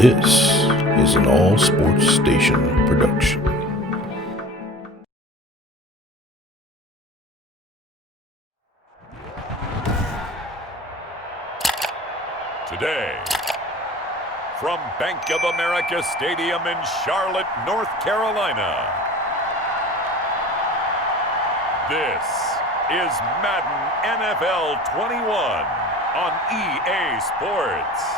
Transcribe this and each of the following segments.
This is an all sports station production. Today, from Bank of America Stadium in Charlotte, North Carolina, this is Madden NFL 21 on EA Sports.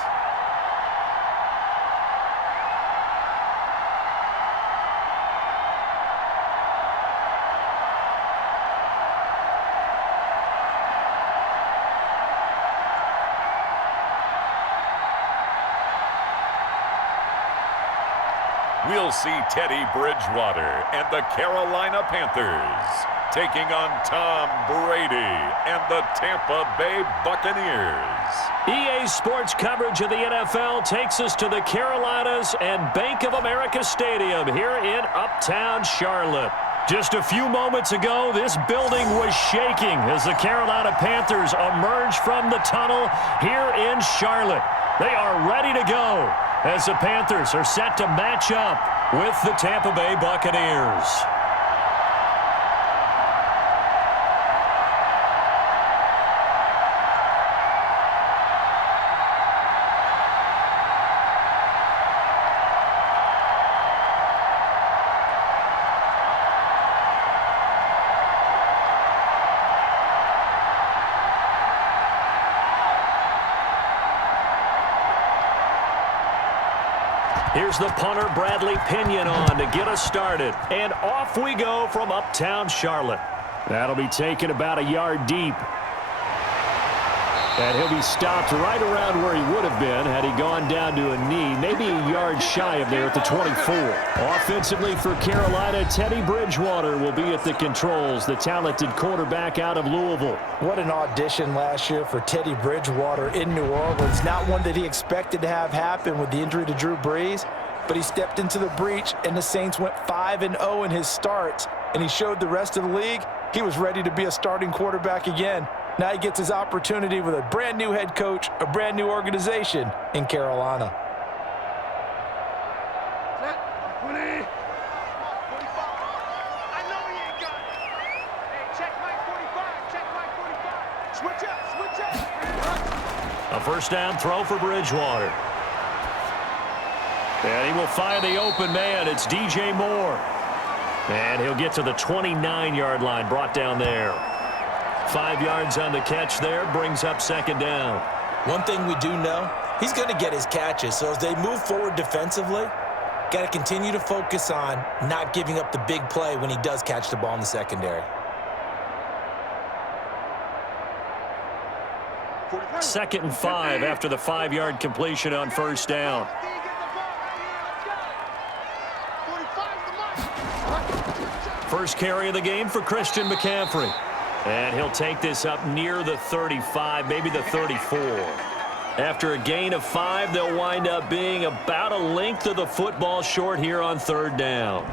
We'll see Teddy Bridgewater and the Carolina Panthers taking on Tom Brady and the Tampa Bay Buccaneers. EA Sports coverage of the NFL takes us to the Carolinas and Bank of America Stadium here in Uptown Charlotte. Just a few moments ago, this building was shaking as the Carolina Panthers emerged from the tunnel here in Charlotte. They are ready to go as the Panthers are set to match up with the Tampa Bay Buccaneers. Here's the punter, Bradley Pinion, on to get us started. And off we go from Uptown Charlotte. That'll be taken about a yard deep. And he'll be stopped right around where he would have been had he gone down to a knee, maybe a yard shy of there at the 24. Offensively for Carolina, Teddy Bridgewater will be at the controls, the talented quarterback out of Louisville. What an audition last year for Teddy Bridgewater in New Orleans. Not one that he expected to have happen with the injury to Drew Brees, but he stepped into the breach, and the Saints went 5-0 in his starts, and he showed the rest of the league he was ready to be a starting quarterback again. Now he gets his opportunity with a brand new head coach, a brand new organization in Carolina. A first down throw for Bridgewater. And he will find the open man. It's DJ Moore. And he'll get to the 29-yard line, brought down there. 5 yards on the catch there, brings up second down. One thing we do know, he's going to get his catches. So as they move forward defensively, got to continue to focus on not giving up the big play when he does catch the ball in the secondary. 2nd and 5 after the 5-yard completion on first down. First carry of the game for Christian McCaffrey. And he'll take this up near the 35, maybe the 34. After a gain of 5, they'll wind up being about a length of the football short here on third down.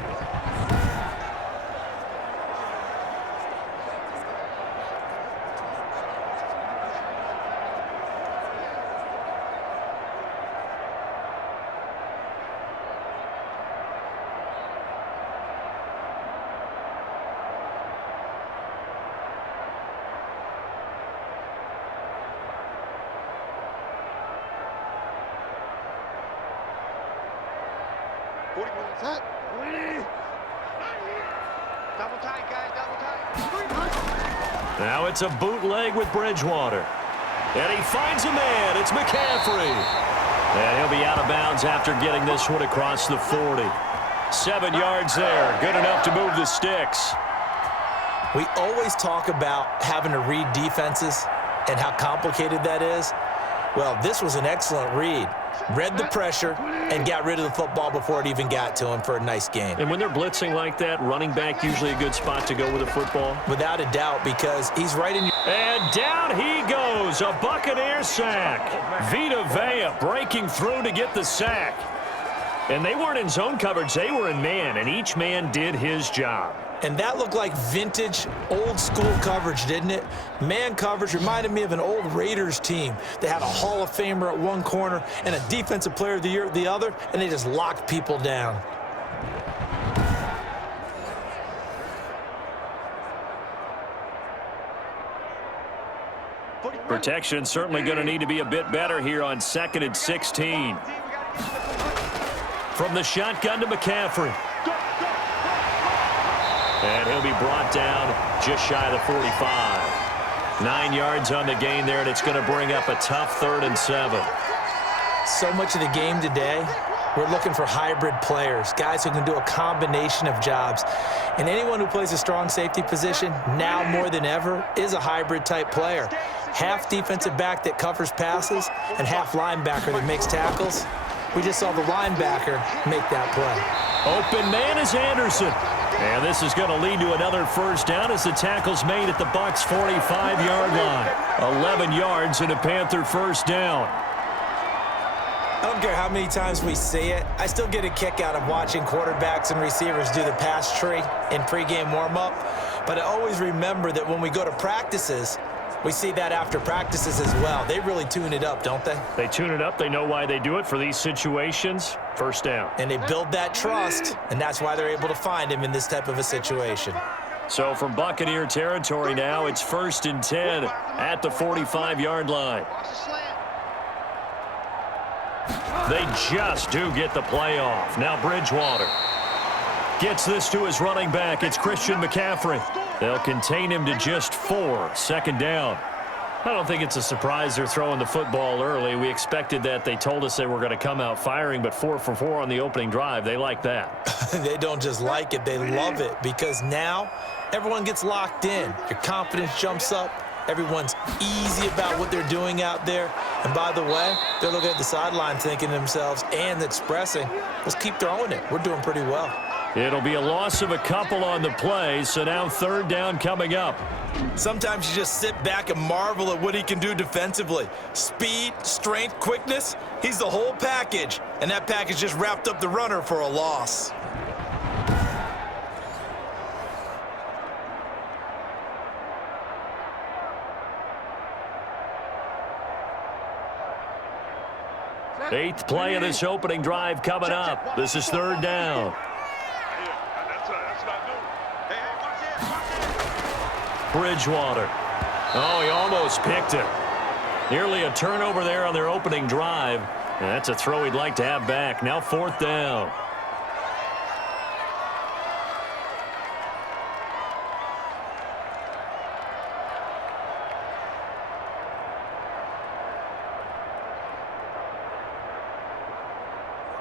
Now it's a bootleg with Bridgewater. And he finds a man. It's McCaffrey. And he'll be out of bounds after getting this one across the 40. 7 yards there. Good enough to move the sticks. We always talk about having to read defenses and how complicated that is. Well, this was an excellent read. Read the pressure and got rid of the football before it even got to him for a nice gain. And when they're blitzing like that, running back usually a good spot to go with a football? Without a doubt, because he's right in your... And down he goes, a Buccaneer sack. Vita Vea breaking through to get the sack. And they weren't in zone coverage, they were in man, and each man did his job. And that looked like vintage, old-school coverage, didn't it? Man coverage reminded me of an old Raiders team. They had a Hall of Famer at one corner and a Defensive Player of the Year at the other, and they just locked people down. Protection certainly going to need to be a bit better here on 2nd and 16. From the shotgun to McCaffrey. And he'll be brought down just shy of the 45. 9 yards on the gain there, and it's going to bring up a tough 3rd and 7. So much of the game today, we're looking for hybrid players, guys who can do a combination of jobs. And anyone who plays a strong safety position, now more than ever, is a hybrid-type player. Half defensive back that covers passes and half linebacker that makes tackles. We just saw the linebacker make that play. Open man is Anderson. And this is going to lead to another first down as the tackle's made at the Bucs' 45-yard line. 11 yards and a Panther first down. I don't care how many times we see it. I still get a kick out of watching quarterbacks and receivers do the pass tree in pregame warm-up. But I always remember that when we go to practices, we see that after practices as well. They really tune it up, don't they? They tune it up. They know why they do it for these situations. First down. And they build that trust, and that's why they're able to find him in this type of a situation. So from Buccaneer territory now, it's 1st and 10 at the 45-yard line. They just do get the play off. Now Bridgewater gets this to his running back. It's Christian McCaffrey. They'll contain him to just 4. 2nd down. I don't think it's a surprise they're throwing the football early. We expected that. They told us they were going to come out firing, but 4 for 4 on the opening drive. They like that. They don't just like it. They love it because now everyone gets locked in. Your confidence jumps up. Everyone's easy about what they're doing out there. And by the way, they're looking at the sideline thinking to themselves and expressing, let's keep throwing it. We're doing pretty well. It'll be a loss of a couple on the play, so now 3rd down coming up. Sometimes you just sit back and marvel at what he can do defensively. Speed, strength, quickness, he's the whole package. And that package just wrapped up the runner for a loss. Eighth play of this opening drive coming up. This is 3rd down. Bridgewater. Oh, he almost picked it. Nearly a turnover there on their opening drive. And that's a throw he'd like to have back. Now 4th down.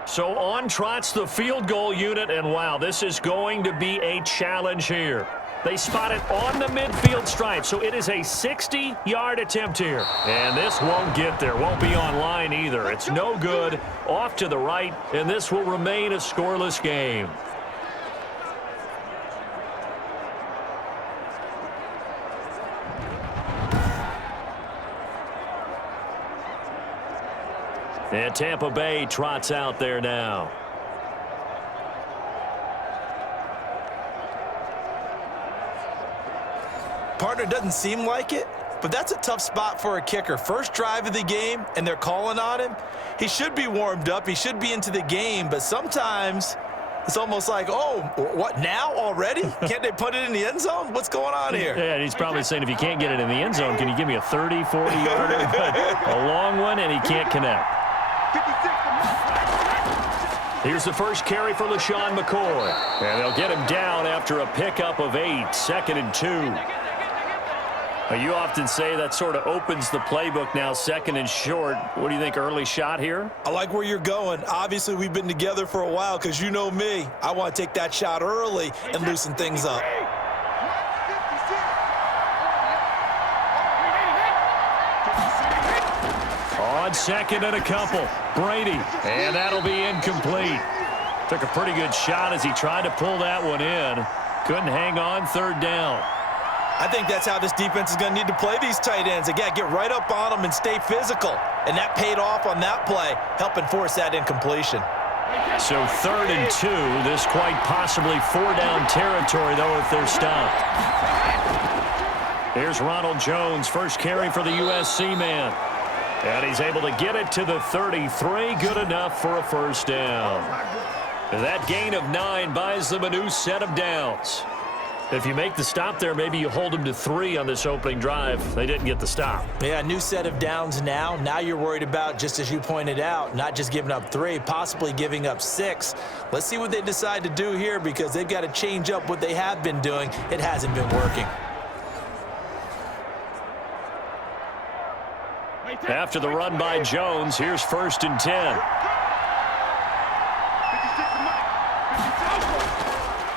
So on trots the field goal unit, and wow, this is going to be a challenge here. They spot it on the midfield stripe, so it is a 60-yard attempt here. And this won't get there, won't be on line either. It's no good, off to the right, and this will remain a scoreless game. And Tampa Bay trots out there now. Partner, doesn't seem like it, but that's a tough spot for a kicker. First drive of the game, and they're calling on him. He should be warmed up. He should be into the game, but sometimes it's almost like, oh, what, now already? Can't they put it in the end zone? What's going on here? Yeah, and he's probably saying, if you can't get it in the end zone, can you give me a 30, 40-yarder? But a long one, and he can't connect. Here's the first carry for LaShawn McCoy. And they'll get him down after a pickup of 8, 2nd and 2. You often say that sort of opens the playbook now, 2nd and short. What do you think, early shot here? I like where you're going. Obviously, we've been together for a while because you know me. I want to take that shot early and loosen things up. On 2nd and a couple, Brady, and that'll be incomplete. Took a pretty good shot as he tried to pull that one in. Couldn't hang on, 3rd down. I think that's how this defense is going to need to play these tight ends. Again, get right up on them and stay physical. And that paid off on that play, helping force that incompletion. So 3rd and 2. This quite possibly 4-down territory, though, if they're stopped. Here's Ronald Jones, first carry for the USC man. And he's able to get it to the 33. Good enough for a first down. That gain of 9 buys them a new set of downs. If you make the stop there, maybe you hold them to 3 on this opening drive. They didn't get the stop. Yeah, new set of downs now. Now you're worried about, just as you pointed out, not just giving up 3, possibly giving up 6. Let's see what they decide to do here, because they've got to change up what they have been doing. It hasn't been working. After the run by Jones, here's 1st and 10.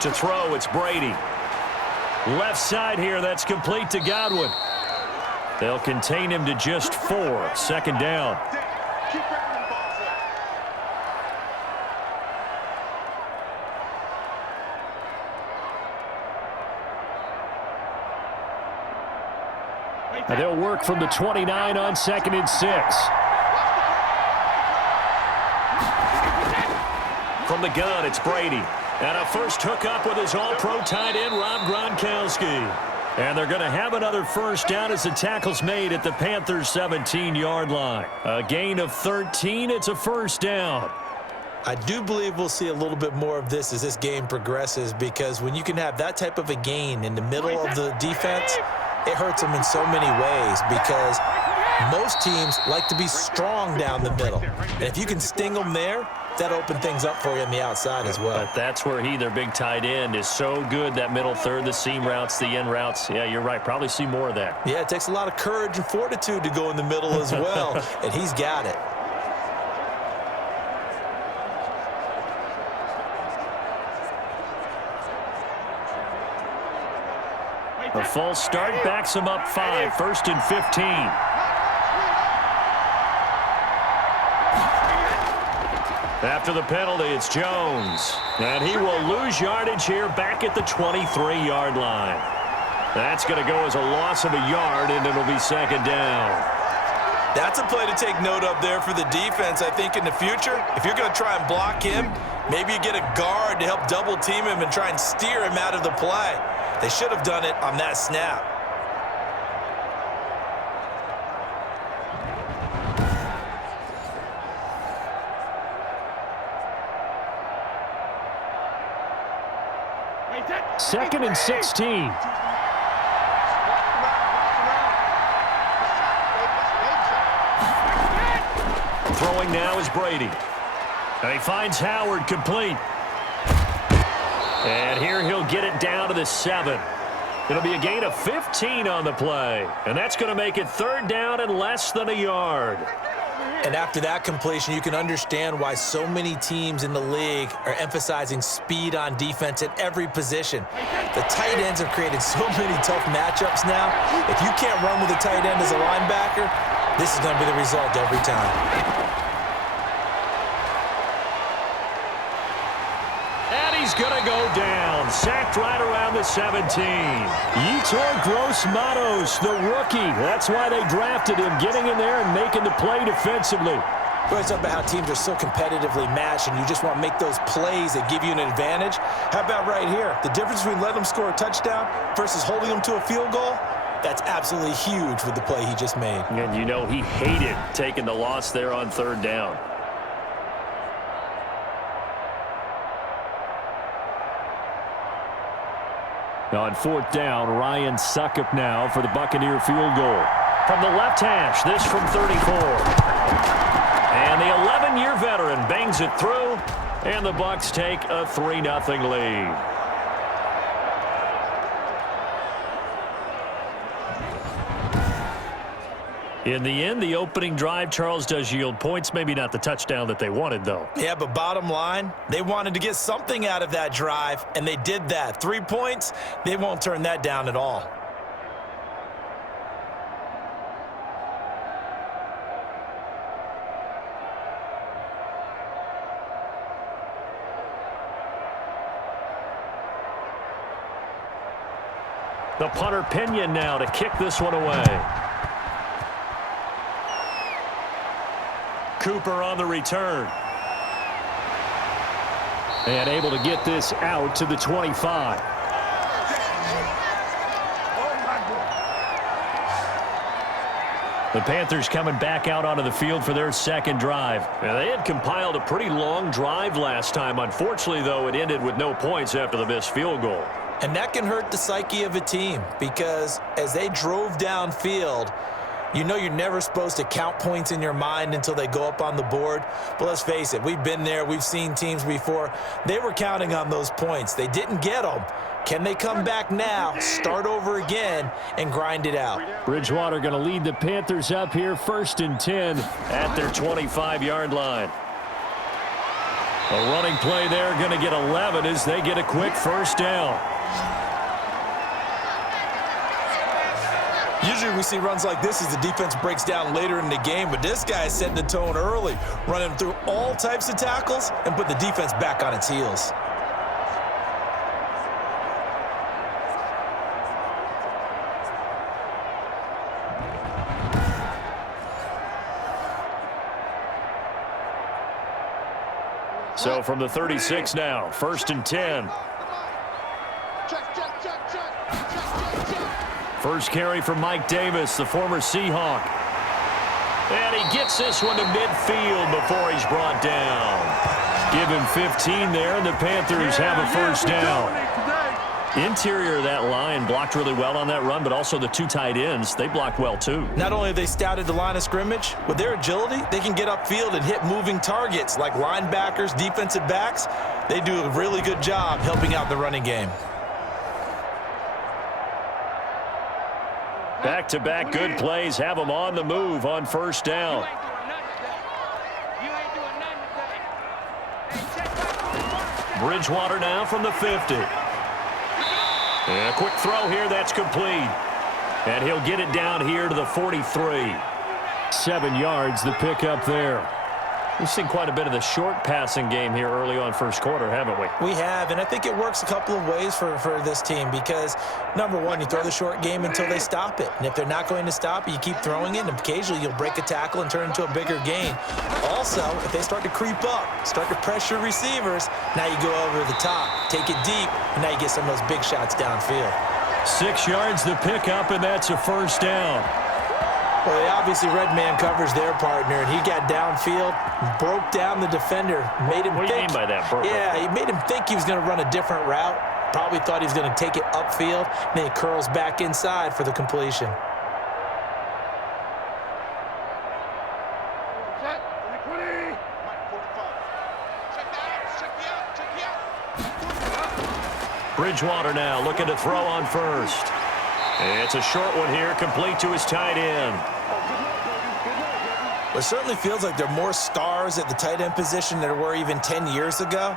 To throw, it's Brady. Left side here, that's complete to Godwin. They'll contain him to just 4. 2nd down. And they'll work from the 29 on 2nd and 6. From the gun, it's Brady. And a first hookup with his all-pro tight end, Rob Gronkowski. And they're going to have another first down as the tackle's made at the Panthers' 17-yard line. A gain of 13. It's a first down. I do believe we'll see a little bit more of this as this game progresses, because when you can have that type of a gain in the middle of the defense, it hurts them in so many ways, because most teams like to be strong down the middle. And if you can sting them there, that opened things up for you on the outside as well. But that's where their big tight end, is so good. That middle third, the seam routes, the in routes. Yeah, you're right. Probably see more of that. Yeah, it takes a lot of courage and fortitude to go in the middle as well, and he's got it. A false start backs him up 5. 1st and 15. After the penalty, it's Jones. And he will lose yardage here back at the 23-yard line. That's going to go as a loss of a yard, and it'll be 2nd down. That's a play to take note of there for the defense. I think in the future, if you're going to try and block him, maybe you get a guard to help double team him and try and steer him out of the play. They should have done it on that snap. Second and 16. Throwing now is Brady. And he finds Howard complete. And here he'll get it down to the 7. It'll be a gain of 15 on the play. And that's going to make it 3rd down and less than a yard. And after that completion, you can understand why so many teams in the league are emphasizing speed on defense at every position. The tight ends have created so many tough matchups now. If you can't run with a tight end as a linebacker, this is going to be the result every time. He's going to go down. Sacked right around the 17. Yetur Gross-Matos, the rookie. That's why they drafted him, getting in there and making the play defensively. Well, it's about how teams are so competitively matched, and you just want to make those plays that give you an advantage. How about right here? The difference between letting them score a touchdown versus holding them to a field goal, that's absolutely huge with the play he just made. And you know he hated taking the loss there on 3rd down. On 4th down, Ryan Succop now for the Buccaneer field goal. From the left hash, this from 34. And the 11-year veteran bangs it through, and the Bucs take a 3-0 lead. In the end, the opening drive, Charles, does yield points. Maybe not the touchdown that they wanted, though. Yeah, but bottom line, they wanted to get something out of that drive, and they did that. 3 points, they won't turn that down at all. The punter Pinion now to kick this one away. Cooper on the return. And able to get this out to the 25. The Panthers coming back out onto the field for their second drive. Now, they had compiled a pretty long drive last time. Unfortunately, though, it ended with no points after the missed field goal. And that can hurt the psyche of a team because as they drove downfield, you know you're never supposed to count points in your mind until they go up on the board. But let's face it, we've been there. We've seen teams before. They were counting on those points. They didn't get them. Can they come back now, start over again, and grind it out? Bridgewater going to lead the Panthers up here 1st and 10 at their 25-yard line. A running play there going to get 11 as they get a quick first down. Usually we see runs like this as the defense breaks down later in the game, but this guy is setting the tone early, running through all types of tackles and put the defense back on its heels. So from the 36 now, 1st and 10. First carry from Mike Davis, the former Seahawk. And he gets this one to midfield before he's brought down. Give him 15 there, and the Panthers have a first down. Interior of that line blocked really well on that run, but also the two tight ends, they blocked well too. Not only have they scouted the line of scrimmage, with their agility, they can get upfield and hit moving targets like linebackers, defensive backs. They do a really good job helping out the running game. Back-to-back good plays have them on the move on first down. Bridgewater now from the 50. And a quick throw here, that's complete. And he'll get it down here to the 43. 7 yards, the pickup there. We've seen quite a bit of the short passing game here early on first quarter, haven't we? We have, and I think it works a couple of ways for this team because, number one, you throw the short game until they stop it. And if they're not going to stop it, you keep throwing it, and occasionally you'll break a tackle and turn it into a bigger gain. Also, if they start to creep up, start to pressure receivers, now you go over the top, take it deep, and now you get some of those big shots downfield. 6 yards the pickup, and that's a first down. Well, they obviously red man covers their partner, and he got downfield, broke down the defender, made him think. What do you mean by that, Burke? Yeah, he made him think he was going to run a different route. Probably thought he was going to take it upfield, and then he curls back inside for the completion. Bridgewater now looking to throw on first. It's a short one here, complete to his tight end. It certainly feels like there are more stars at the tight end position than there were even 10 years ago.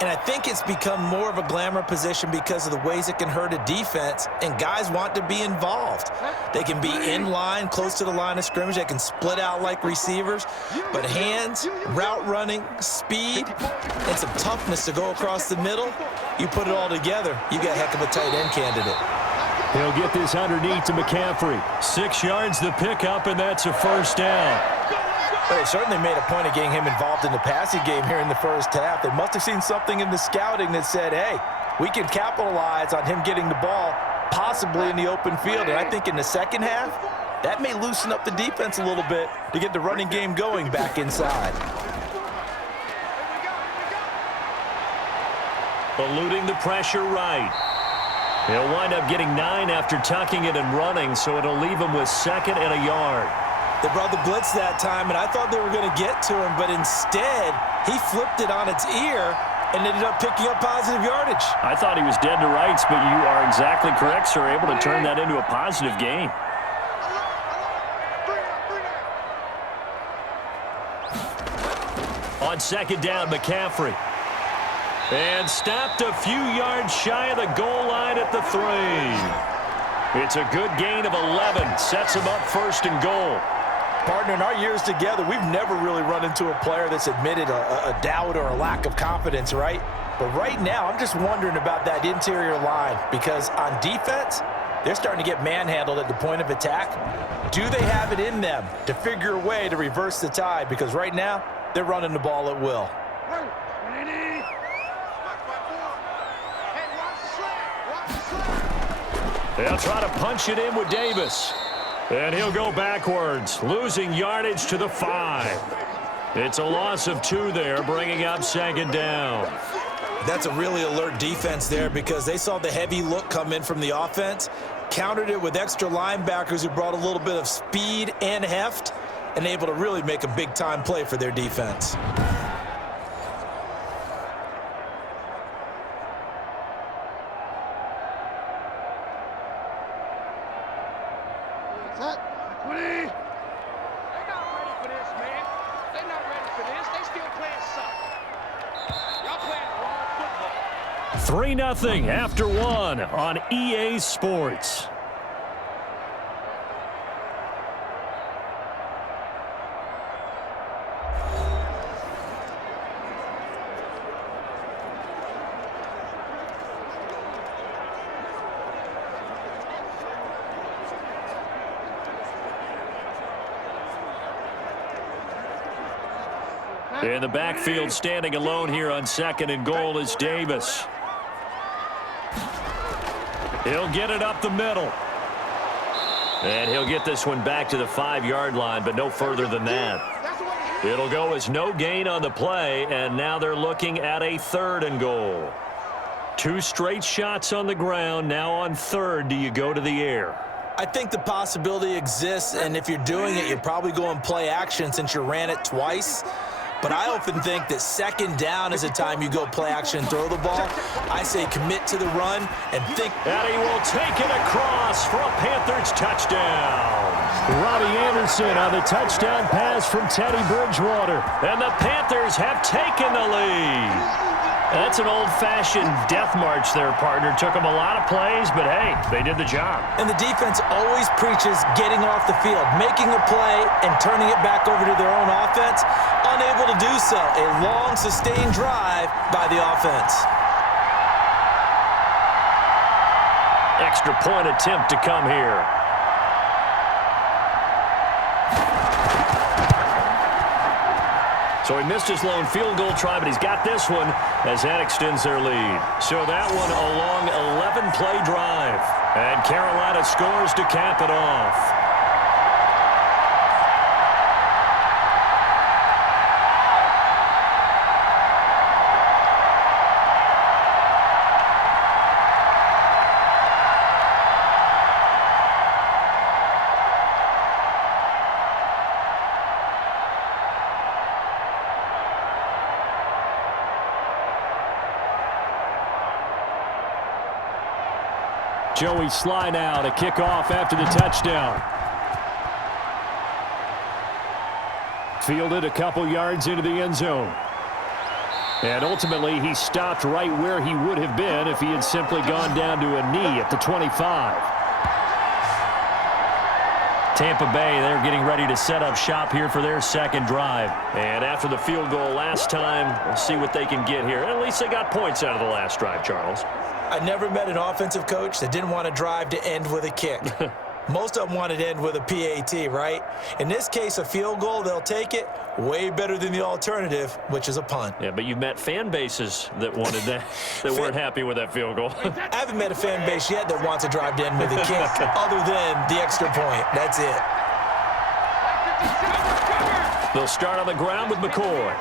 And I think it's become more of a glamour position because of the ways it can hurt a defense, and guys want to be involved. They can be in line, close to the line of scrimmage. They can split out like receivers. But hands, route running, speed, and some toughness to go across the middle, you put it all together, you got a heck of a tight end candidate. He'll get this underneath to McCaffrey. 6 yards the pickup, and that's a first down. Well, they certainly made a point of getting him involved in the passing game here in the first half. They must have seen something in the scouting that said, hey, we can capitalize on him getting the ball possibly in the open field. And I think in the second half, that may loosen up the defense a little bit to get the running game going back inside. Eluding the pressure right. He'll wind up getting 9 after tucking it and running, so it'll leave him with 2nd and a yard. They brought the blitz that time, and I thought they were going to get to him, but instead, he flipped it on its ear and ended up picking up positive yardage. I thought he was dead to rights, but you are exactly correct, sir, able to turn that into a positive gain. On 2nd down, McCaffrey. And stopped a few yards shy of the goal line at the 3. It's a good gain of 11. Sets him up 1st and goal. Partner, in our years together, we've never really run into a player that's admitted a doubt or a lack of confidence, right? But right now, I'm just wondering about that interior line because on defense, they're starting to get manhandled at the point of attack. Do they have it in them to figure a way to reverse the tide? Because right now, they're running the ball at will. They'll try to punch it in with Davis. And he'll go backwards, losing yardage to the 5. It's a loss of 2 there, bringing up second down. That's a really alert defense there because they saw the heavy look come in from the offense, countered it with extra linebackers who brought a little bit of speed and heft, and able to really make a big-time play for their defense. They're not ready for this, man. They're not ready for this. They still playing soccer. Y'all playing wrong football. 3-0 after 1 on EA Sports. In the backfield, standing alone here on 2nd and goal is Davis. He'll get it up the middle. And he'll get this one back to the 5-yard line, but no further than that. It'll go as no gain on the play, and now they're looking at a 3rd and goal. 2 straight shots on the ground. Now on 3rd, do you go to the air? I think the possibility exists, and if you're doing it, you're probably going play action since you ran it twice. But I often think that 2nd down is a time you go play action and throw the ball. I say commit to the run and think. And he will take it across for a Panthers touchdown. Robbie Anderson on the touchdown pass from Teddy Bridgewater. And the Panthers have taken the lead. That's an old-fashioned death march there, partner. Took them a lot of plays, but hey, they did the job. And the defense always preaches getting off the field, making a play and turning it back over to their own offense. Unable to do so. A long, sustained drive by the offense. Extra point attempt to come here. So he missed his lone field goal try, but he's got this one as that extends their lead. So that one a long 11-play drive. And Carolina scores to cap it off. Joey Sly now to kick off after the touchdown. Fielded a couple yards into the end zone. And ultimately, he stopped right where he would have been if he had simply gone down to a knee at the 25. Tampa Bay, they're getting ready to set up shop here for their 2nd drive. And after the field goal last time, we'll see what they can get here. At least they got points out of the last drive, Charles. I never met an offensive coach that didn't want to drive to end with a kick. Most of them wanted to end with a PAT, right? In this case, a field goal, they'll take it. Way better than the alternative, which is a punt. Yeah, but you've met fan bases that wanted that, that weren't happy with that field goal. I haven't met a fan base yet that wants to drive to end with a kick other than the extra point. That's it. They'll start on the ground with McCoy.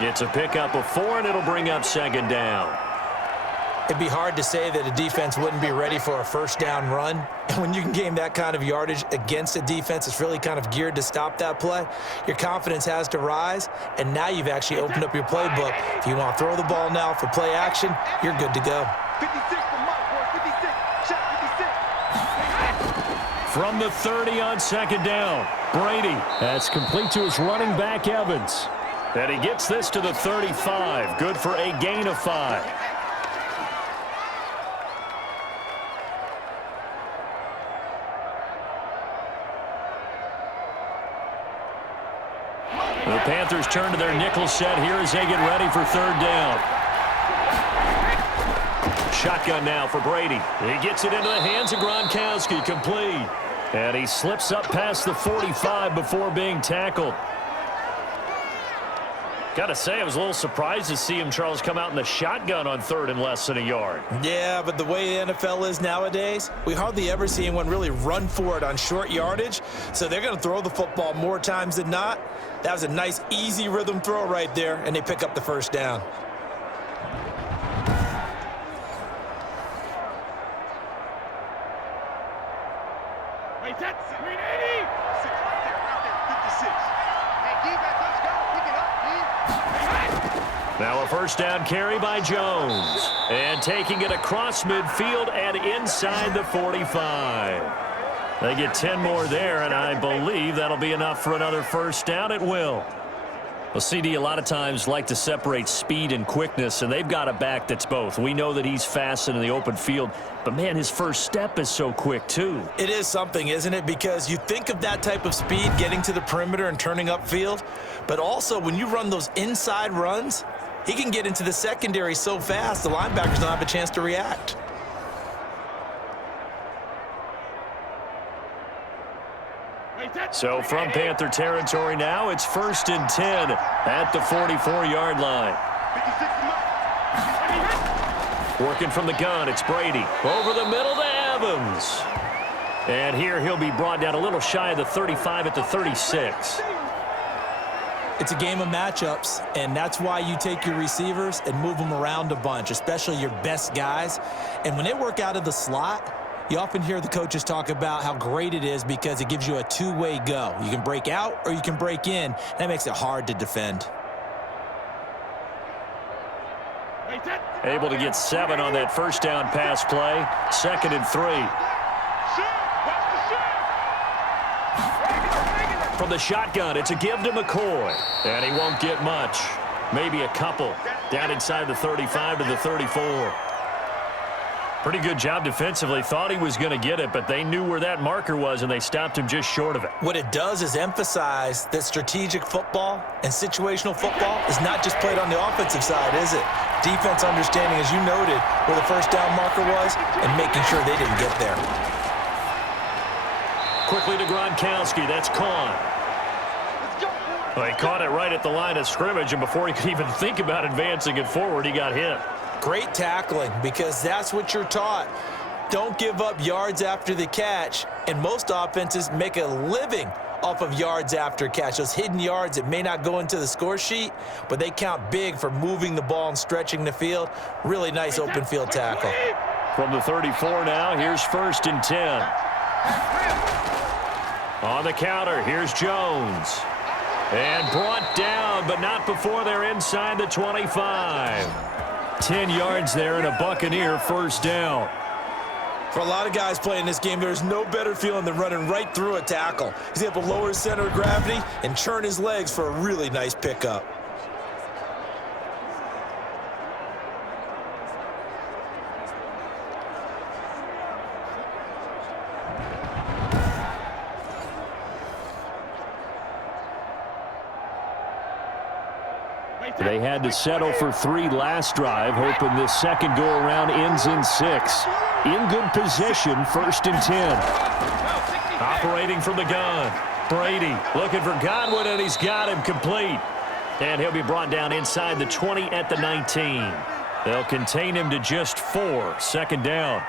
It's a pickup of 4, and it'll bring up 2nd down. It'd be hard to say that a defense wouldn't be ready for a 1st down run. And when you can gain that kind of yardage against a defense that's really kind of geared to stop that play, your confidence has to rise, and now you've actually opened up your playbook. If you want to throw the ball now for play action, you're good to go. 56 for Mike, boy. 56. Shot 56. From the 30 on 2nd down, Brady. That's complete to his running back, Evans. And he gets this to the 35. Good for a gain of 5. The Panthers turn to their nickel set here as they get ready for 3rd down. Shotgun now for Brady. He gets it into the hands of Gronkowski, complete. And he slips up past the 45 before being tackled. Got to say, I was a little surprised to see him, Charles, come out in the shotgun on 3rd and less than a yard. Yeah, but the way the NFL is nowadays, we hardly ever see anyone really run for it on short yardage. So they're going to throw the football more times than not. That was a nice, easy rhythm throw right there, and they pick up the first down. Wait, that's 380. Right there, 56. Hey, defense, let's go. Pick it up, Now a first down carry by Jones. And taking it across midfield and inside the 45. They get 10 more there, and I believe that'll be enough for another first down. It will. Well, CD, a lot of times like to separate speed and quickness, and they've got a back that's both. We know that he's fast in the open field, but, man, his first step is so quick, too. It is something, isn't it? Because you think of that type of speed getting to the perimeter and turning upfield, but also when you run those inside runs, he can get into the secondary so fast the linebackers don't have a chance to react. So from Panther territory now, it's 1st and 10 at the 44-yard line. Working from the gun, it's Brady. Over the middle to Evans. And here he'll be brought down a little shy of the 35 at the 36. It's a game of matchups, and that's why you take your receivers and move them around a bunch, especially your best guys. And when they work out of the slot, you often hear the coaches talk about how great it is because it gives you a two-way go. You can break out or you can break in. That makes it hard to defend. Able to get 7 on that first down pass play. 2nd and 3. From the shotgun, it's a give to McCoy. And he won't get much. Maybe a couple. Down inside the 35 to the 34. Pretty good job defensively. Thought he was going to get it, but they knew where that marker was, and they stopped him just short of it. What it does is emphasize that strategic football and situational football is not just played on the offensive side, is it? Defense understanding, as you noted, where the first down marker was and making sure they didn't get there. Quickly to Gronkowski. That's Kahn. Well, he caught it right at the line of scrimmage, and before he could even think about advancing it forward, he got hit. Great tackling, because that's what you're taught. Don't give up yards after the catch, and most offenses make a living off of yards after catch. Those hidden yards that may not go into the score sheet, but they count big for moving the ball and stretching the field. Really nice open field tackle. From the 34 now, here's 1st and 10. On the counter, here's Jones. And brought down, but not before they're inside the 25. 10 yards there and a Buccaneer first down. For a lot of guys playing this game, there's no better feeling than running right through a tackle. He's able to lower his center of gravity and churn his legs for a really nice pickup. They had to settle for 3 last drive, hoping this second go-around ends in 6. In good position, 1st and 10. Operating from the gun. Brady looking for Godwin, and he's got him complete. And he'll be brought down inside the 20 at the 19. They'll contain him to just 4. 2nd down.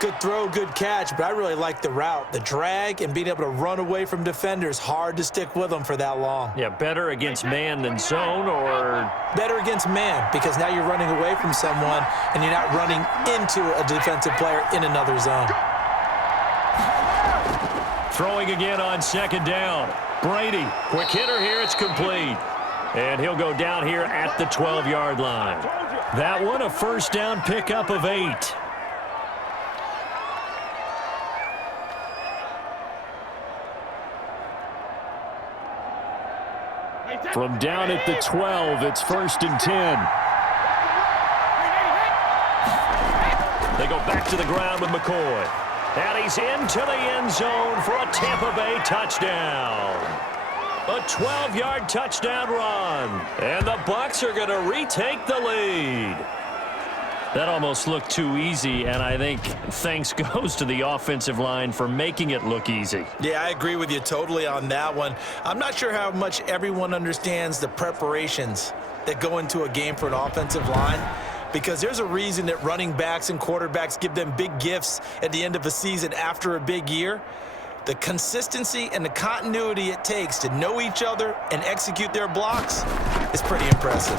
Good throw, good catch, but I really like the route. The drag and being able to run away from defenders, hard to stick with them for that long. Yeah, better against man than zone, or? Better against man, because now you're running away from someone and you're not running into a defensive player in another zone. Throwing again on 2nd down. Brady, quick hitter here, it's complete. And he'll go down here at the 12-yard line. That one a first down pickup of 8. From down at the 12, it's 1st and 10. They go back to the ground with McCoy. And he's into the end zone for a Tampa Bay touchdown. A 12-yard touchdown run. And the Bucs are going to retake the lead. That almost looked too easy, and I think thanks goes to the offensive line for making it look easy. Yeah, I agree with you totally on that one. I'm not sure how much everyone understands the preparations that go into a game for an offensive line, because there's a reason that running backs and quarterbacks give them big gifts at the end of a season after a big year. The consistency and the continuity it takes to know each other and execute their blocks is pretty impressive.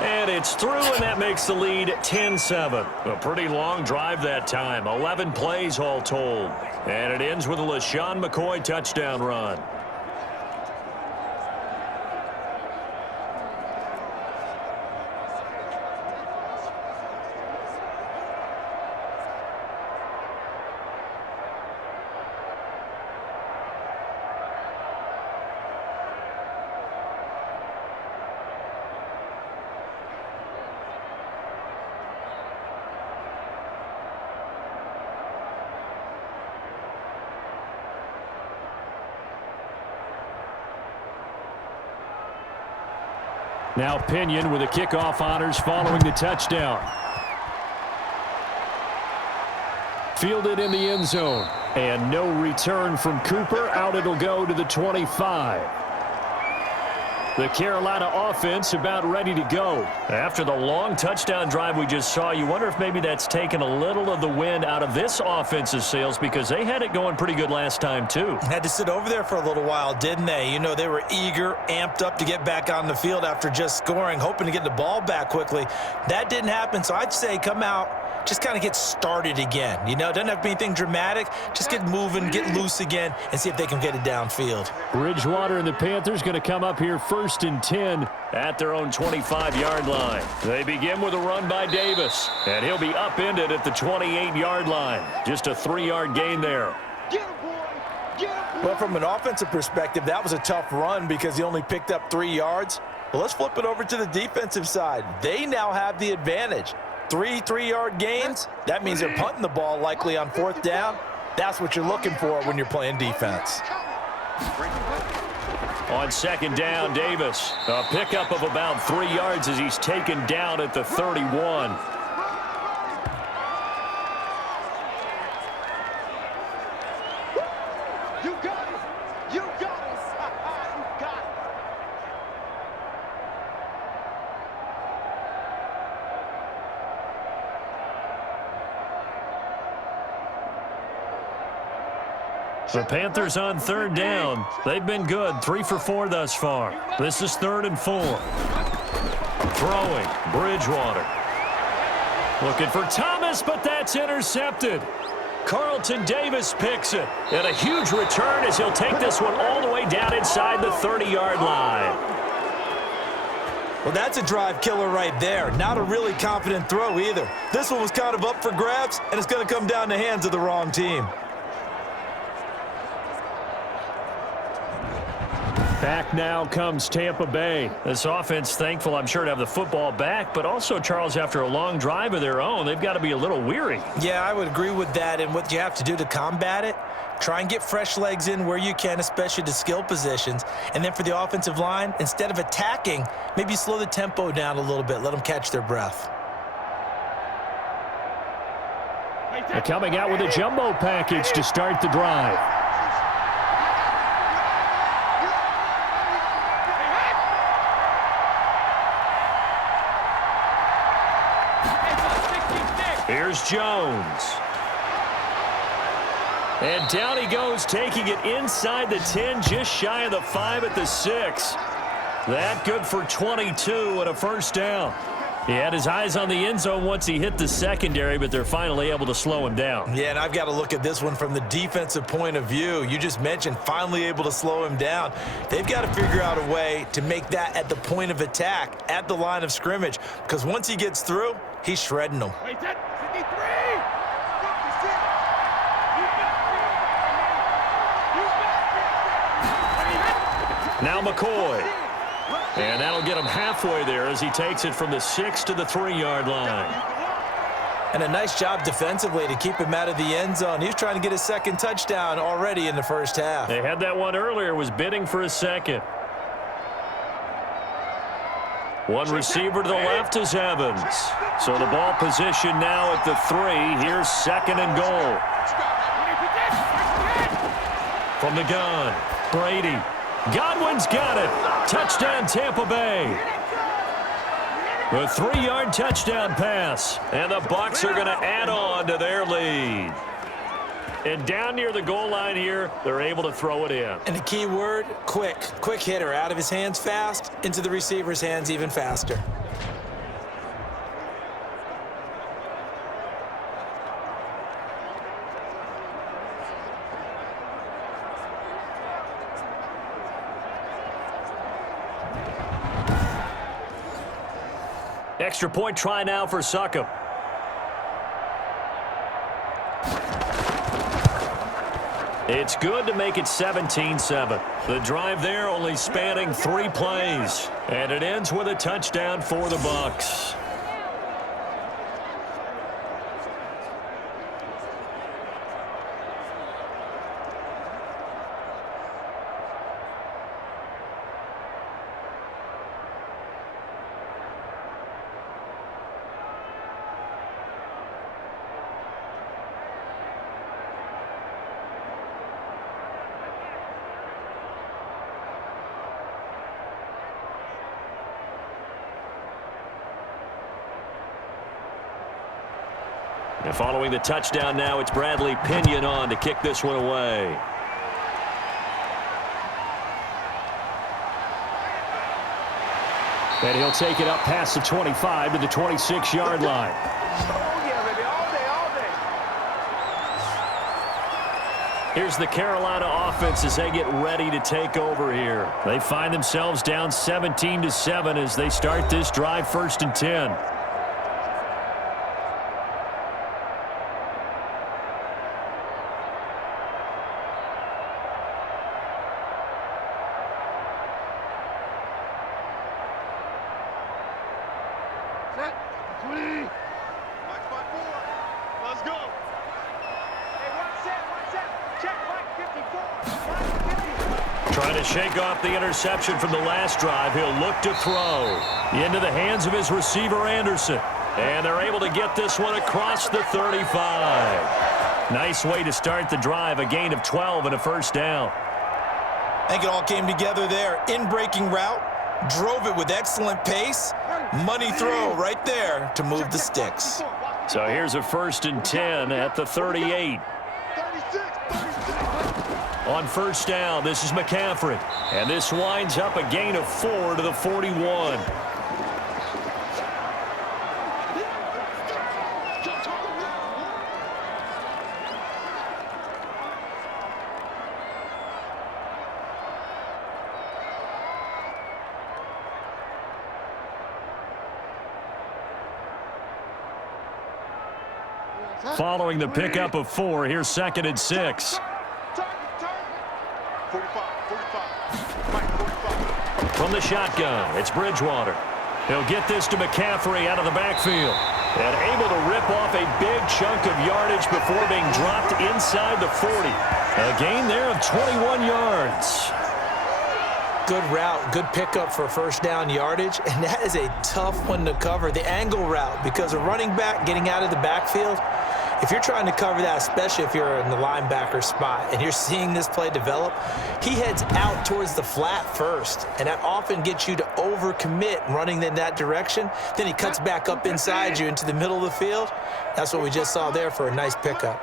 And it's through, and that makes the lead 10-7. A pretty long drive that time, 11 plays all told. And it ends with a LaShawn McCoy touchdown run. Now Pinion with the kickoff honors following the touchdown. Fielded in the end zone. And no return from Cooper. Out it'll go to the 25. The Carolina offense about ready to go. After the long touchdown drive we just saw, you wonder if maybe that's taken a little of the wind out of this offensive sails, because they had it going pretty good last time too. Had to sit over there for a little while, didn't they? You know, they were eager, amped up to get back on the field after just scoring, hoping to get the ball back quickly. That didn't happen, so I'd say come out, just kind of get started again. You know, doesn't have to be anything dramatic. Just get moving, get loose again, and see if they can get it downfield. Bridgewater and the Panthers going to come up here 1st and 10 at their own 25-yard line. They begin with a run by Davis, and he'll be upended at the 28-yard line. Just a 3-yard gain there. Well, from an offensive perspective, that was a tough run because he only picked up 3 yards. But let's flip it over to the defensive side. They now have the advantage. 3 3-yard gains, that means they're punting the ball likely on 4th down. That's what you're looking for when you're playing defense. On 2nd down, Davis. A pickup of about 3 yards as he's taken down at the 31. You got it! You got it! You got it! The Panthers on 3rd down. They've been good, 3 for 4 thus far. This is 3rd and 4. Throwing, Bridgewater. Looking for Thomas, but that's intercepted. Carlton Davis picks it. And a huge return as he'll take this one all the way down inside the 30-yard line. Well, that's a drive killer right there. Not a really confident throw either. This one was kind of up for grabs, and it's going to come down the hands of the wrong team. Back now comes Tampa Bay. This offense thankful, I'm sure, to have the football back, but also, Charles, after a long drive of their own, they've got to be a little weary. Yeah, I would agree with that, and what you have to do to combat it, try and get fresh legs in where you can, especially to skill positions. And then for the offensive line, instead of attacking, maybe slow the tempo down a little bit, let them catch their breath. They're coming out with a jumbo package to start the drive. Here's Jones. And down he goes, taking it inside the 10, just shy of the 5 at the 6. That good for 22 and a 1st down. He had his eyes on the end zone once he hit the secondary, but they're finally able to slow him down. Yeah, and I've got to look at this one from the defensive point of view. You just mentioned finally able to slow him down. They've got to figure out a way to make that at the point of attack, at the line of scrimmage, because once he gets through, he's shredding them. Now McCoy. And that'll get him halfway there as he takes it from the 6 to the 3-yard line. And a nice job defensively to keep him out of the end zone. He was trying to get his 2nd touchdown already in the 1st half. They had that one earlier, was bidding for a 2nd. One receiver to the left is Evans. So the ball position now at the 3. Here's 2nd and goal. From the gun, Brady. Godwin's got it. Touchdown, Tampa Bay. The 3-yard touchdown pass. And the Bucs are going to add on to their lead. And down near the goal line here, they're able to throw it in. And the key word, quick. Quick hitter. Out of his hands fast, into the receiver's hands even faster. Extra point try now for Succop. It's good to make it 17-7. The drive there only spanning 3 plays. And it ends with a touchdown for the Bucs. And following the touchdown now, it's Bradley Pinion on to kick this one away. And he'll take it up past the 25 to the 26-yard line. Oh, yeah, baby, all day, all day. Here's the Carolina offense as they get ready to take over here. They find themselves down 17-7 as they start this drive, 1st and 10. Let's go. Hey, one set. Check, Mike 54. Trying to shake off the interception from the last drive. He'll look to throw into the hands of his receiver, Anderson. And they're able to get this one across the 35. Nice way to start the drive. A gain of 12 and a 1st down. I think it all came together there. In-breaking route. Drove it with excellent pace. Money throw right there to move the sticks. So here's a 1st and 10 at the 38. On 1st down, this is McCaffrey. And this winds up a gain of 4 to the 41. Following the pickup of 4, here's 2nd and 6. 45. From the shotgun, it's Bridgewater. He'll get this to McCaffrey out of the backfield. And able to rip off a big chunk of yardage before being dropped inside the 40. A gain there of 21 yards. Good route, good pickup for 1st down yardage, and that is a tough one to cover, the angle route, because a running back getting out of the backfield, if you're trying to cover that, especially if you're in the linebacker spot and you're seeing this play develop, he heads out towards the flat first, and that often gets you to overcommit running in that direction. Then he cuts back up inside you into the middle of the field. That's what we just saw there for a nice pickup.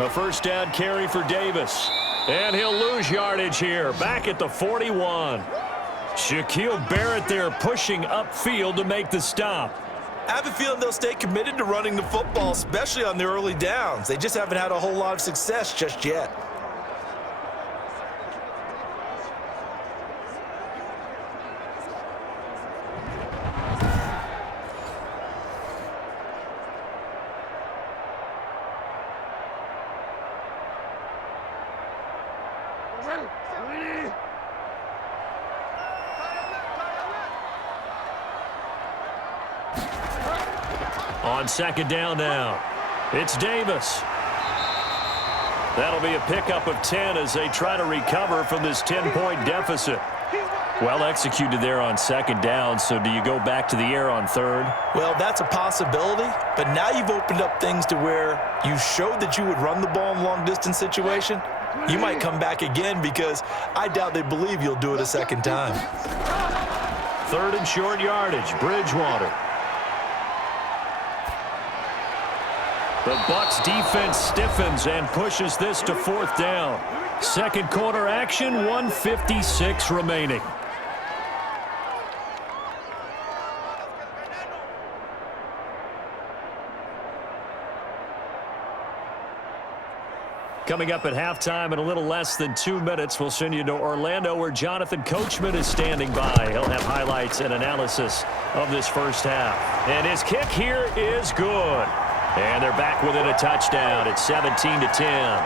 A 1st down carry for Davis. And he'll lose yardage here, back at the 41. Shaquille Barrett there pushing upfield to make the stop. I have a feeling they'll stay committed to running the football, especially on the early downs. They just haven't had a whole lot of success just yet. On 2nd down now, it's Davis. That'll be a pickup of 10 as they try to recover from this 10-point deficit. Well executed there on second down, so do you go back to the air on third? Well, that's a possibility, but now you've opened up things to where you showed that you would run the ball in long-distance situation. You might come back again because I doubt they believe you'll do it a second time. Third and short yardage, Bridgewater. The Bucs defense stiffens and pushes this to fourth down. Second quarter action, 1:56 remaining. Coming up at halftime in a little less than 2 minutes, we'll send you to Orlando where Jonathan Coachman is standing by. He'll have highlights and analysis of this first half. And his kick here is good. And they're back within a touchdown. It's 17-10.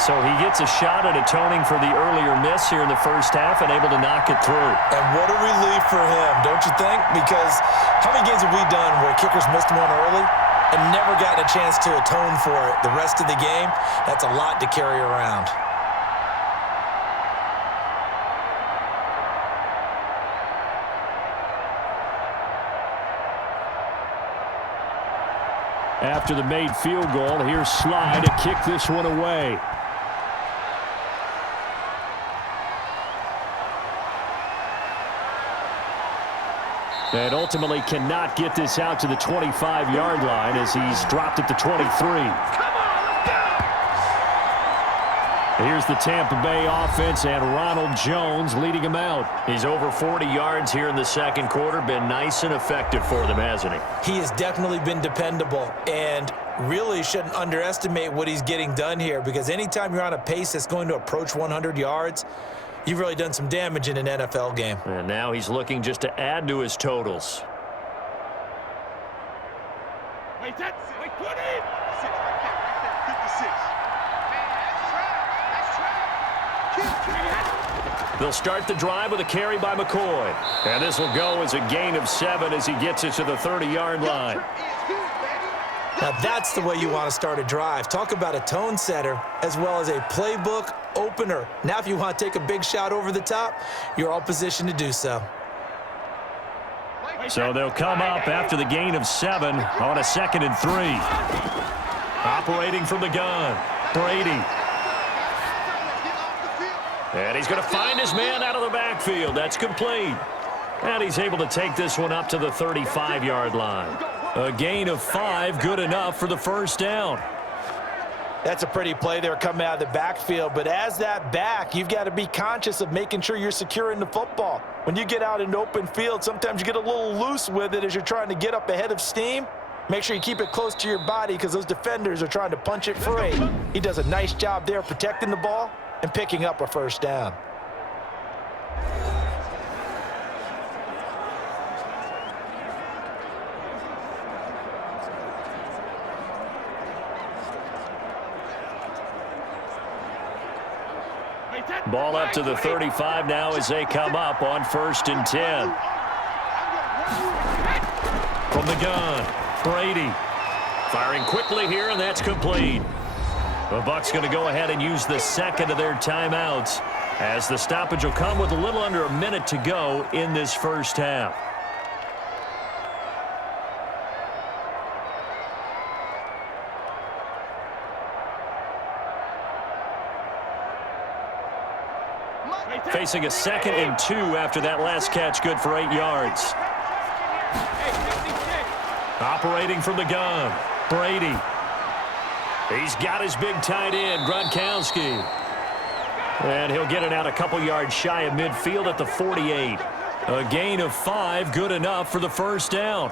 So he gets a shot at atoning for the earlier miss here in the first half and able to knock it through. And what a relief for him, don't you think? Because how many games have we done where kickers missed one early and never gotten a chance to atone for it the rest of the game? That's a lot to carry around. After the made field goal, here's Sly to kick this one away. And ultimately cannot get this out to the 25-yard line as he's dropped at the 23. Here's the Tampa Bay offense and Ronald Jones leading him out. He's over 40 yards here in the second quarter. Been nice and effective for them, hasn't he? He has definitely been dependable and really shouldn't underestimate what he's getting done here because anytime you're on a pace that's going to approach 100 yards, you've really done some damage in an NFL game. And now he's looking just to add to his totals. Wait, that's like 20. 6 right there, 56. Man, that's trash. They'll start the drive with a carry by McCoy. And this will go as a gain of 7 as he gets it to the 30-yard line. Now that's the way you want to start a drive. Talk about a tone setter as well as a playbook opener. Now if you want to take a big shot over the top, you're all positioned to do so. So they'll come up after the gain of 7 on a 2nd and 3. Operating from the gun, Brady. And he's going to find his man out of the backfield. That's complete. And he's able to take this one up to the 35-yard line. A gain of 5, good enough for the first down. That's a pretty play there coming out of the backfield, but as that back, you've got to be conscious of making sure you're securing the football. When you get out in open field, sometimes you get a little loose with it as you're trying to get up ahead of steam. Make sure you keep it close to your body because those defenders are trying to punch it free. He does a nice job there protecting the ball and picking up a first down. Ball up to the 35 now as they come up on 1st and 10. From the gun, Brady. Firing quickly here, and that's complete. The Bucs going to go ahead and use the second of their timeouts as the stoppage will come with a little under a minute to go in this first half. Facing a 2nd and 2 after that last catch, good for 8 yards. Operating from the gun, Brady. He's got his big tight end, Gronkowski. And he'll get it out a couple yards shy of midfield at the 48. A gain of 5, good enough for the first down.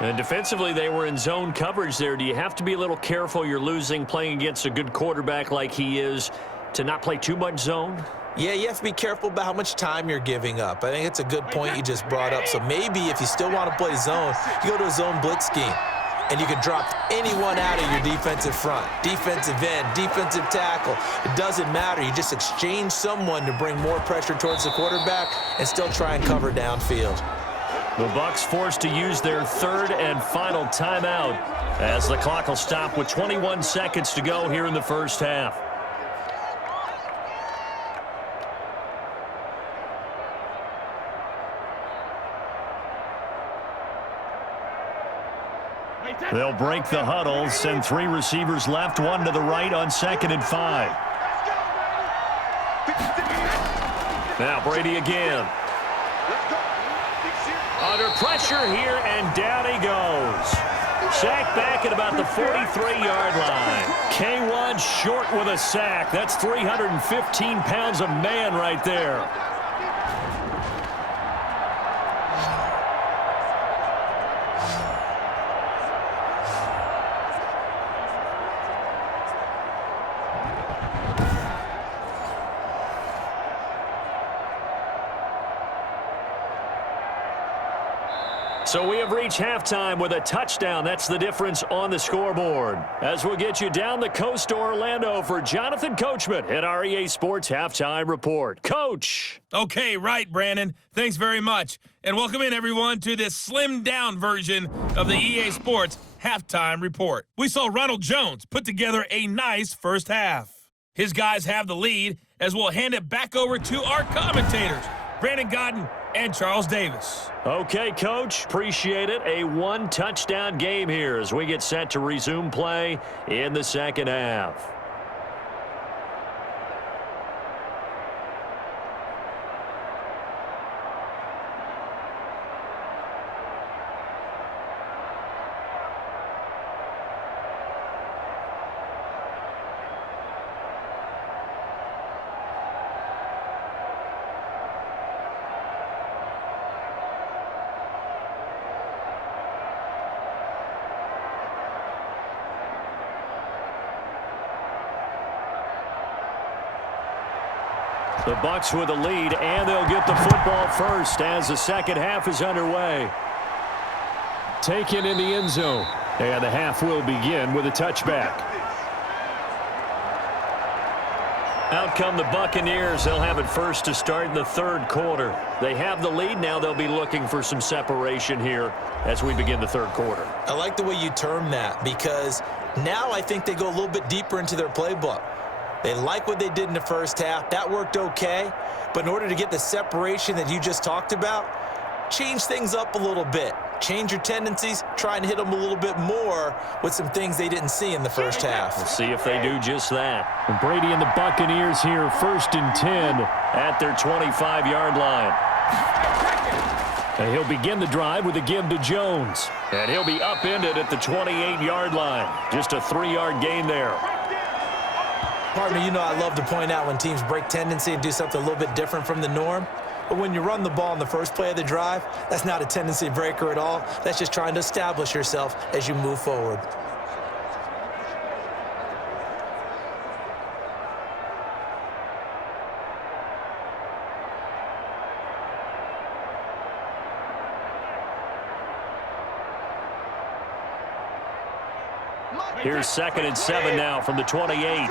And defensively, they were in zone coverage there. Do you have to be a little careful you're losing playing against a good quarterback like he is to not play too much zone? Yeah, you have to be careful about how much time you're giving up. I think it's a good point you just brought up. So maybe if you still want to play zone, you go to a zone blitz scheme. And you can drop anyone out of your defensive front. Defensive end, defensive tackle. It doesn't matter. You just exchange someone to bring more pressure towards the quarterback and still try and cover downfield. The Bucs forced to use their third and final timeout as the clock will stop with 21 seconds to go here in the first half. They'll break the huddle, send 3 receivers left, 1 to the right on 2nd and 5. Now Brady again. Under pressure here, and down he goes. Sacked back at about the 43-yard line. K1 short with a sack. That's 315 pounds of man right there. So we have reached halftime with a touchdown. That's the difference on the scoreboard. As we'll get you down the coast to Orlando for Jonathan Coachman at our EA Sports Halftime Report. Coach. Okay, right, Brandon. Thanks very much. And welcome in, everyone, to this slimmed-down version of the EA Sports Halftime Report. We saw Ronald Jones put together a nice first half. His guys have the lead as we'll hand it back over to our commentators, Brandon Godden and Charles Davis. Okay, Coach. Appreciate it. A 1-touchdown game here as we get set to resume play in the second half. The Bucs with the lead, and they'll get the football first as the second half is underway. Taken in the end zone, and the half will begin with a touchback. Out come the Buccaneers. They'll have it first to start in the third quarter. They have the lead. Now they'll be looking for some separation here as we begin the third quarter. I like the way you term that because now I think they go a little bit deeper into their playbook. They like what they did in the first half. That worked okay. But in order to get the separation that you just talked about, change things up a little bit. Change your tendencies. Try and hit them a little bit more with some things they didn't see in the first half. We'll see if they do just that. And Brady and the Buccaneers here, 1st and 10 at their 25-yard line. And he'll begin the drive with a give to Jones. And he'll be upended at the 28-yard line. Just a 3-yard gain there. Pardon me, you know I love to point out when teams break tendency and do something a little bit different from the norm. But when you run the ball in the first play of the drive, that's not a tendency breaker at all. That's just trying to establish yourself as you move forward. Here's 2nd and 7 now from the 28.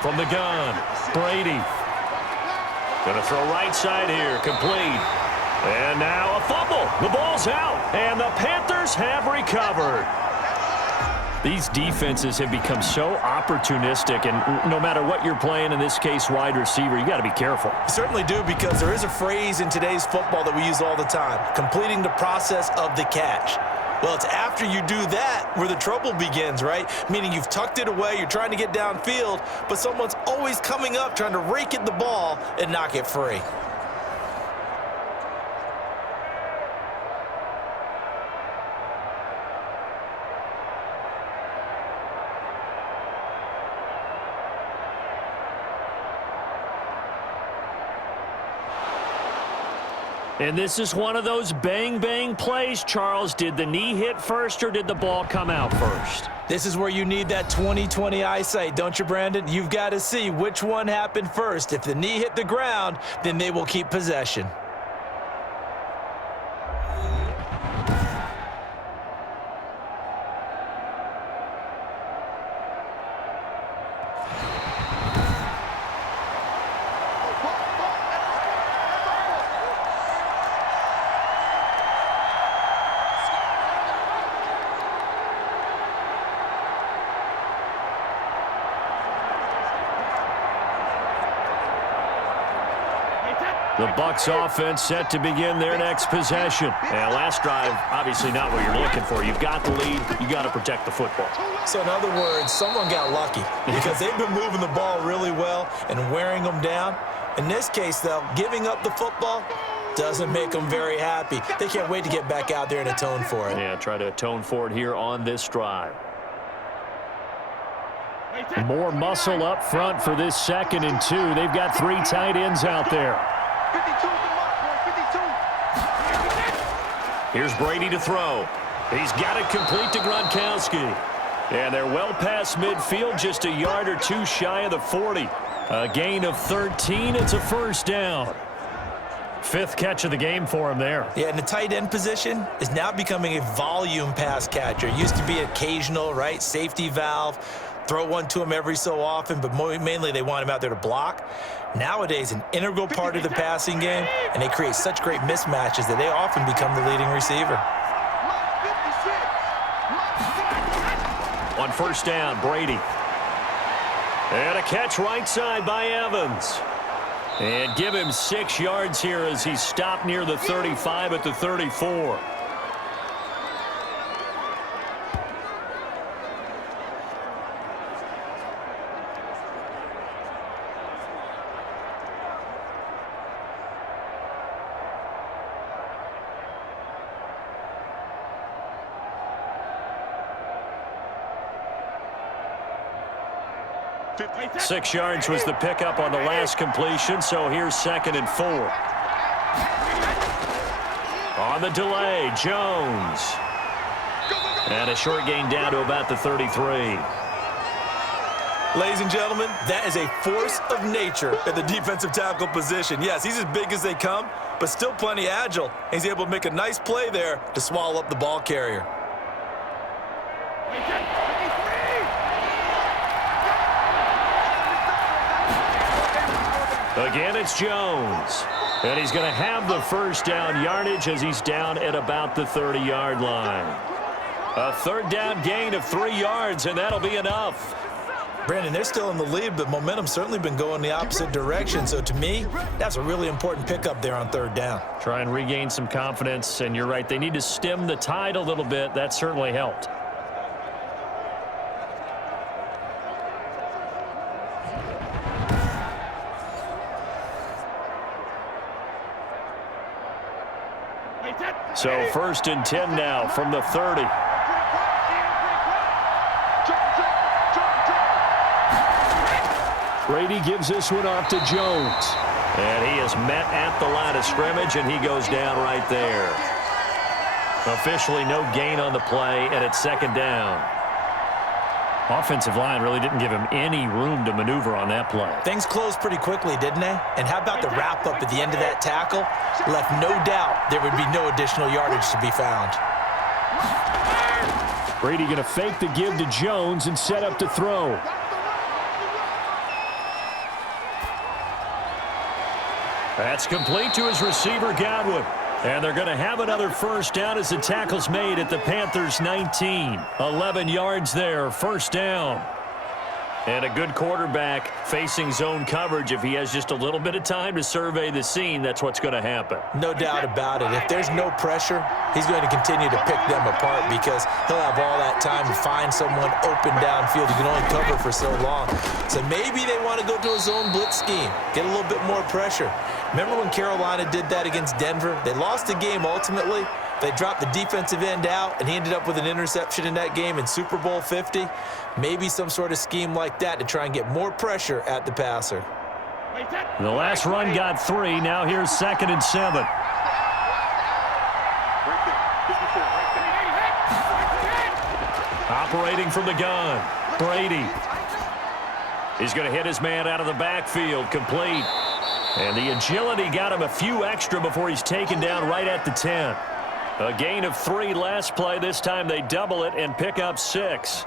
From the gun, Brady. Gonna throw right side here, complete. And now a fumble. The ball's out, and the Panthers have recovered. These defenses have become so opportunistic, and no matter what you're playing, in this case wide receiver, you got to be careful. You certainly do, because there is a phrase in today's football that we use all the time, completing the process of the catch. Well, it's after you do that where the trouble begins, right? Meaning you've tucked it away, you're trying to get downfield, but someone's always coming up trying to rake at the ball and knock it free. And this is one of those bang-bang plays, Charles. Did the knee hit first or did the ball come out first? This is where you need that 20/20 eyesight, don't you, Brandon? You've got to see which one happened first. If the knee hit the ground, then they will keep possession. The Bucs offense set to begin their next possession. And last drive, obviously not what you're looking for. You've got the lead. You got to protect the football. So in other words, someone got lucky because they've been moving the ball really well and wearing them down. In this case, though, giving up the football doesn't make them very happy. They can't wait to get back out there and atone for it. Yeah, try to atone for it here on this drive. More muscle up front for this 2nd and 2. They've got 3 tight ends out there. 52 Here's Brady to throw. He's got it complete to Gronkowski. And they're well past midfield, just a yard or 2 shy of the 40. A gain of 13. It's a first down. 5th catch of the game for him there. Yeah, and the tight end position is now becoming a volume pass catcher. It used to be occasional, right? Safety valve. Throw one to him every so often, but mainly they want him out there to block. Nowadays, an integral part of the passing game, and they create such great mismatches that they often become the leading receiver. On first down, Brady. And a catch right side by Evans. And give him 6 yards here as he stopped near the 35 at the 34. Six yards was the pickup on the last completion, so here's 2nd and 4. On the delay, Jones. And a short gain down to about the 33. Ladies and gentlemen, that is a force of nature at the defensive tackle position. Yes, he's as big as they come, but still plenty agile. He's able to make a nice play there to swallow up the ball carrier. Again, it's Jones. And he's going to have the first down yardage as he's down at about the 30-yard line. A 3rd down gain of 3 yards, and that'll be enough. Brandon, they're still in the lead, but momentum's certainly been going the opposite direction. So to me, that's a really important pickup there on 3rd down. Try and regain some confidence, and you're right. They need to stem the tide a little bit. That certainly helped. So 1st and 10 now from the 30. Brady gives this one off to Jones. And he is met at the line of scrimmage, and he goes down right there. Officially no gain on the play, and it's 2nd down. Offensive line really didn't give him any room to maneuver on that play. Things closed pretty quickly, didn't they? And how about the wrap-up at the end of that tackle? Left no doubt there would be no additional yardage to be found. Brady going to fake the give to Jones and set up to throw. That's complete to his receiver, Godwin. And they're going to have another first down as the tackle's made at the Panthers' 19. 11 yards there, first down. And a good quarterback facing zone coverage. If he has just a little bit of time to survey the scene, that's what's going to happen. No doubt about it. If there's no pressure, he's going to continue to pick them apart because he'll have all that time to find someone open downfield. He can only cover for so long. So maybe they want to go to a zone blitz scheme, get a little bit more pressure. Remember when Carolina did that against Denver? They lost the game ultimately. They dropped the defensive end out, and he ended up with an interception in that game in Super Bowl 50. Maybe some sort of scheme like that to try and get more pressure at the passer. The last run got 3. Now here's 2nd and 7. Operating from the gun, Brady. He's going to hit his man out of the backfield, complete. And the agility got him a few extra before he's taken down right at the 10. A gain of 3 last play. This time they double it and pick up 6.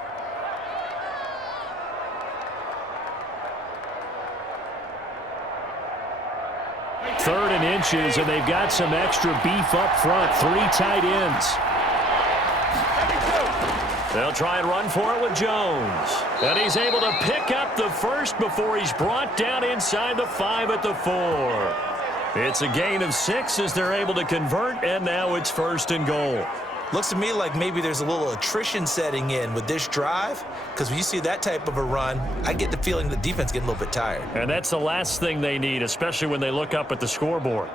Third and inches, and they've got some extra beef up front. 3 tight ends. They'll try and run for it with Jones. And he's able to pick up the first before he's brought down inside the 5 at the 4. It's a gain of 6 as they're able to convert, and now it's 1st and goal. Looks to me like maybe there's a little attrition setting in with this drive, because when you see that type of a run, I get the feeling the defense getting a little bit tired. And that's the last thing they need, especially when they look up at the scoreboard.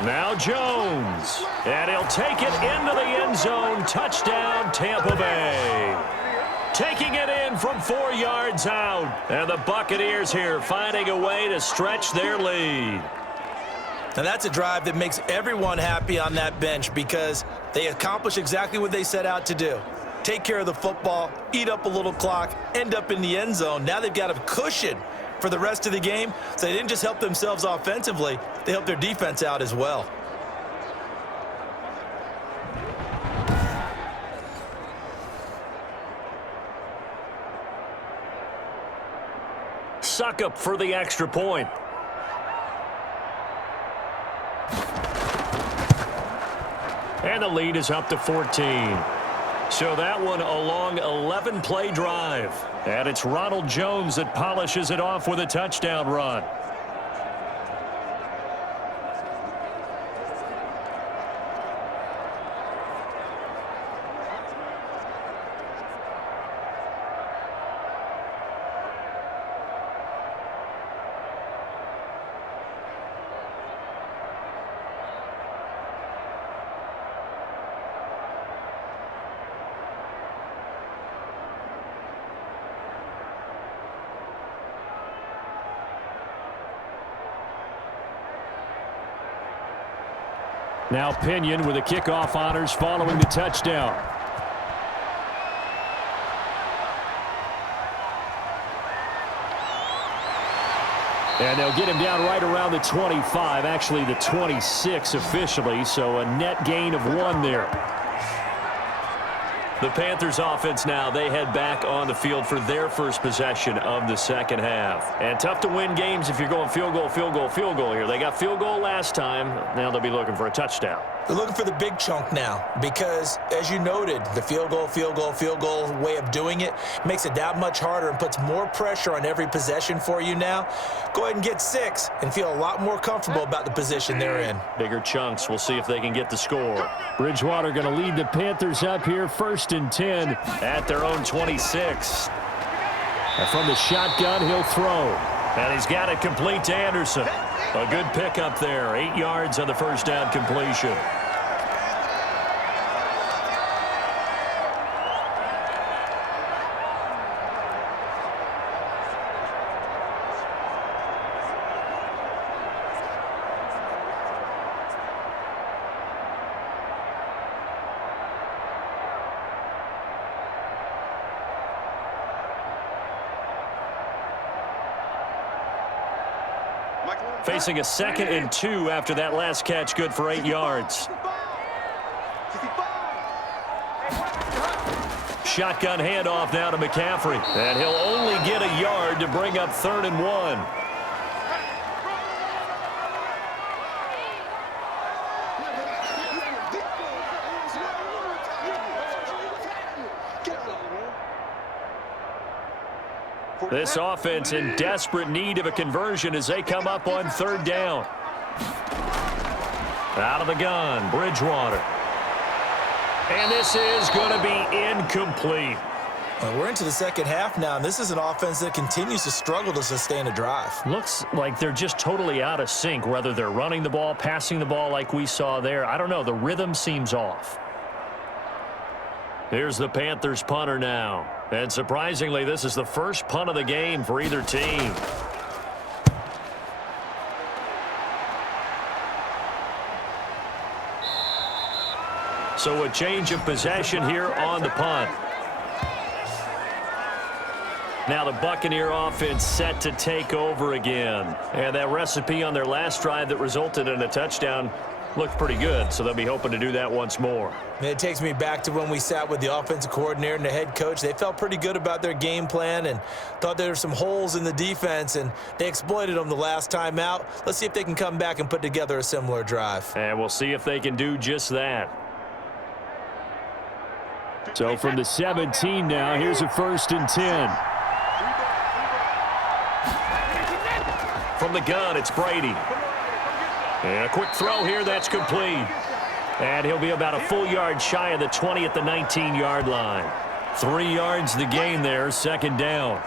Now Jones, and he'll take it into the end zone. Touchdown, Tampa Bay. Taking it in from 4 yards out. And the Buccaneers here finding a way to stretch their lead. Now that's a drive that makes everyone happy on that bench because they accomplish exactly what they set out to do. Take care of the football, eat up a little clock, end up in the end zone. Now they've got a cushion for the rest of the game, so they didn't just help themselves offensively, they helped their defense out as well. Suck up for the extra point. And the lead is up to 14. So that one a long 11-play drive. And it's Ronald Jones that polishes it off with a touchdown run. Now Pinion with the kickoff honors following the touchdown. And they'll get him down right around the 25, actually the 26 officially, so a net gain of 1 there. The Panthers offense now, they head back on the field for their first possession of the second half. And tough to win games if you're going field goal, field goal, field goal here. They got field goal last time. Now they'll be looking for a touchdown. They're looking for the big chunk now because, as you noted, the field goal way of doing it makes it that much harder and puts more pressure on every possession for you now. Go ahead and get 6 and feel a lot more comfortable about the position they're in. Bigger chunks. We'll see if they can get the score. Bridgewater going to lead the Panthers up here 1st and 10 at their own 26. And from the shotgun, he'll throw. And he's got it complete to Anderson. A good pickup there. 8 yards on the first down completion. Facing a 2nd and 2 after that last catch, good for 8 yards. Shotgun handoff now to McCaffrey. And he'll only get a yard to bring up 3rd and 1. This offense in desperate need of a conversion as they come up on 3rd down. Out of the gun, Bridgewater. And this is going to be incomplete. Well, we're into the second half now, and this is an offense that continues to struggle to sustain a drive. Looks like they're just totally out of sync, whether they're running the ball, passing the ball like we saw there. I don't know. The rhythm seems off. Here's the Panthers punter now. And surprisingly, this is the first punt of the game for either team. So a change of possession here on the punt. Now the Buccaneer offense set to take over again. And that recipe on their last drive that resulted in a touchdown Looked pretty good, so they'll be hoping to do that once more. It takes me back to when we sat with the offensive coordinator and the head coach. They felt pretty good about their game plan and thought there were some holes in the defense, and they exploited them the last time out. Let's see if they can come back and put together a similar drive. And we'll see if they can do just that. So from the 17 now, here's a 1st and 10. From the gun, it's Brady. And a quick throw here, that's complete. And he'll be about a full yard shy of the 20 at the 19-yard line. 3 yards the gain there, 2nd down.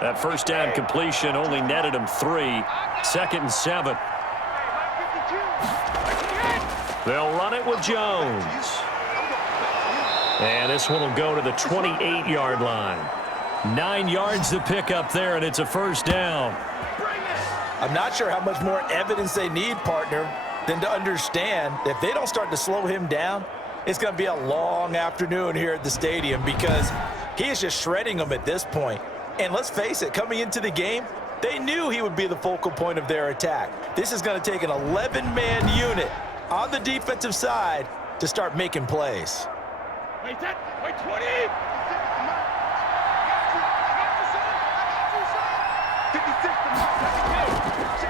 That 1st down completion only netted him 3. 2nd and 7. They'll run it with Jones. And this one will go to the 28-yard line. 9 yards to pick up there, and it's a 1st down. I'm not sure how much more evidence they need, partner, than to understand that if they don't start to slow him down, it's going to be a long afternoon here at the stadium because he is just shredding them at this point. And let's face it, coming into the game, they knew he would be the focal point of their attack. This is going to take an 11-man unit on the defensive side to start making plays. Wait, 20!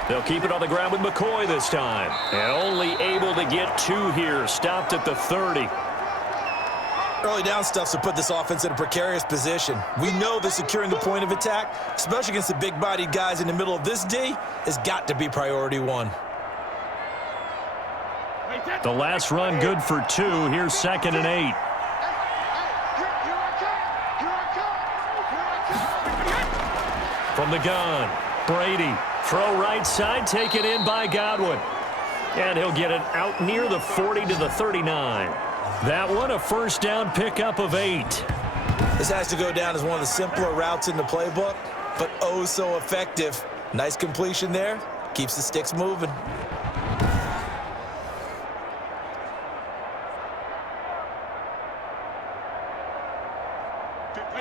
They'll keep it on the ground with McCoy this time. And only able to get 2 here. Stopped at the 30. Early down stuff to put this offense in a precarious position. We know that securing the point of attack, especially against the big-bodied guys in the middle of this D, has got to be priority 1. The last run good for 2. Here's 2nd and 8. From the gun, Brady. Throw right side, taken in by Godwin. And he'll get it out near the 40 to the 39. That one, a 1st down pickup of 8. This has to go down as one of the simpler routes in the playbook, but oh so effective. Nice completion there. Keeps the sticks moving.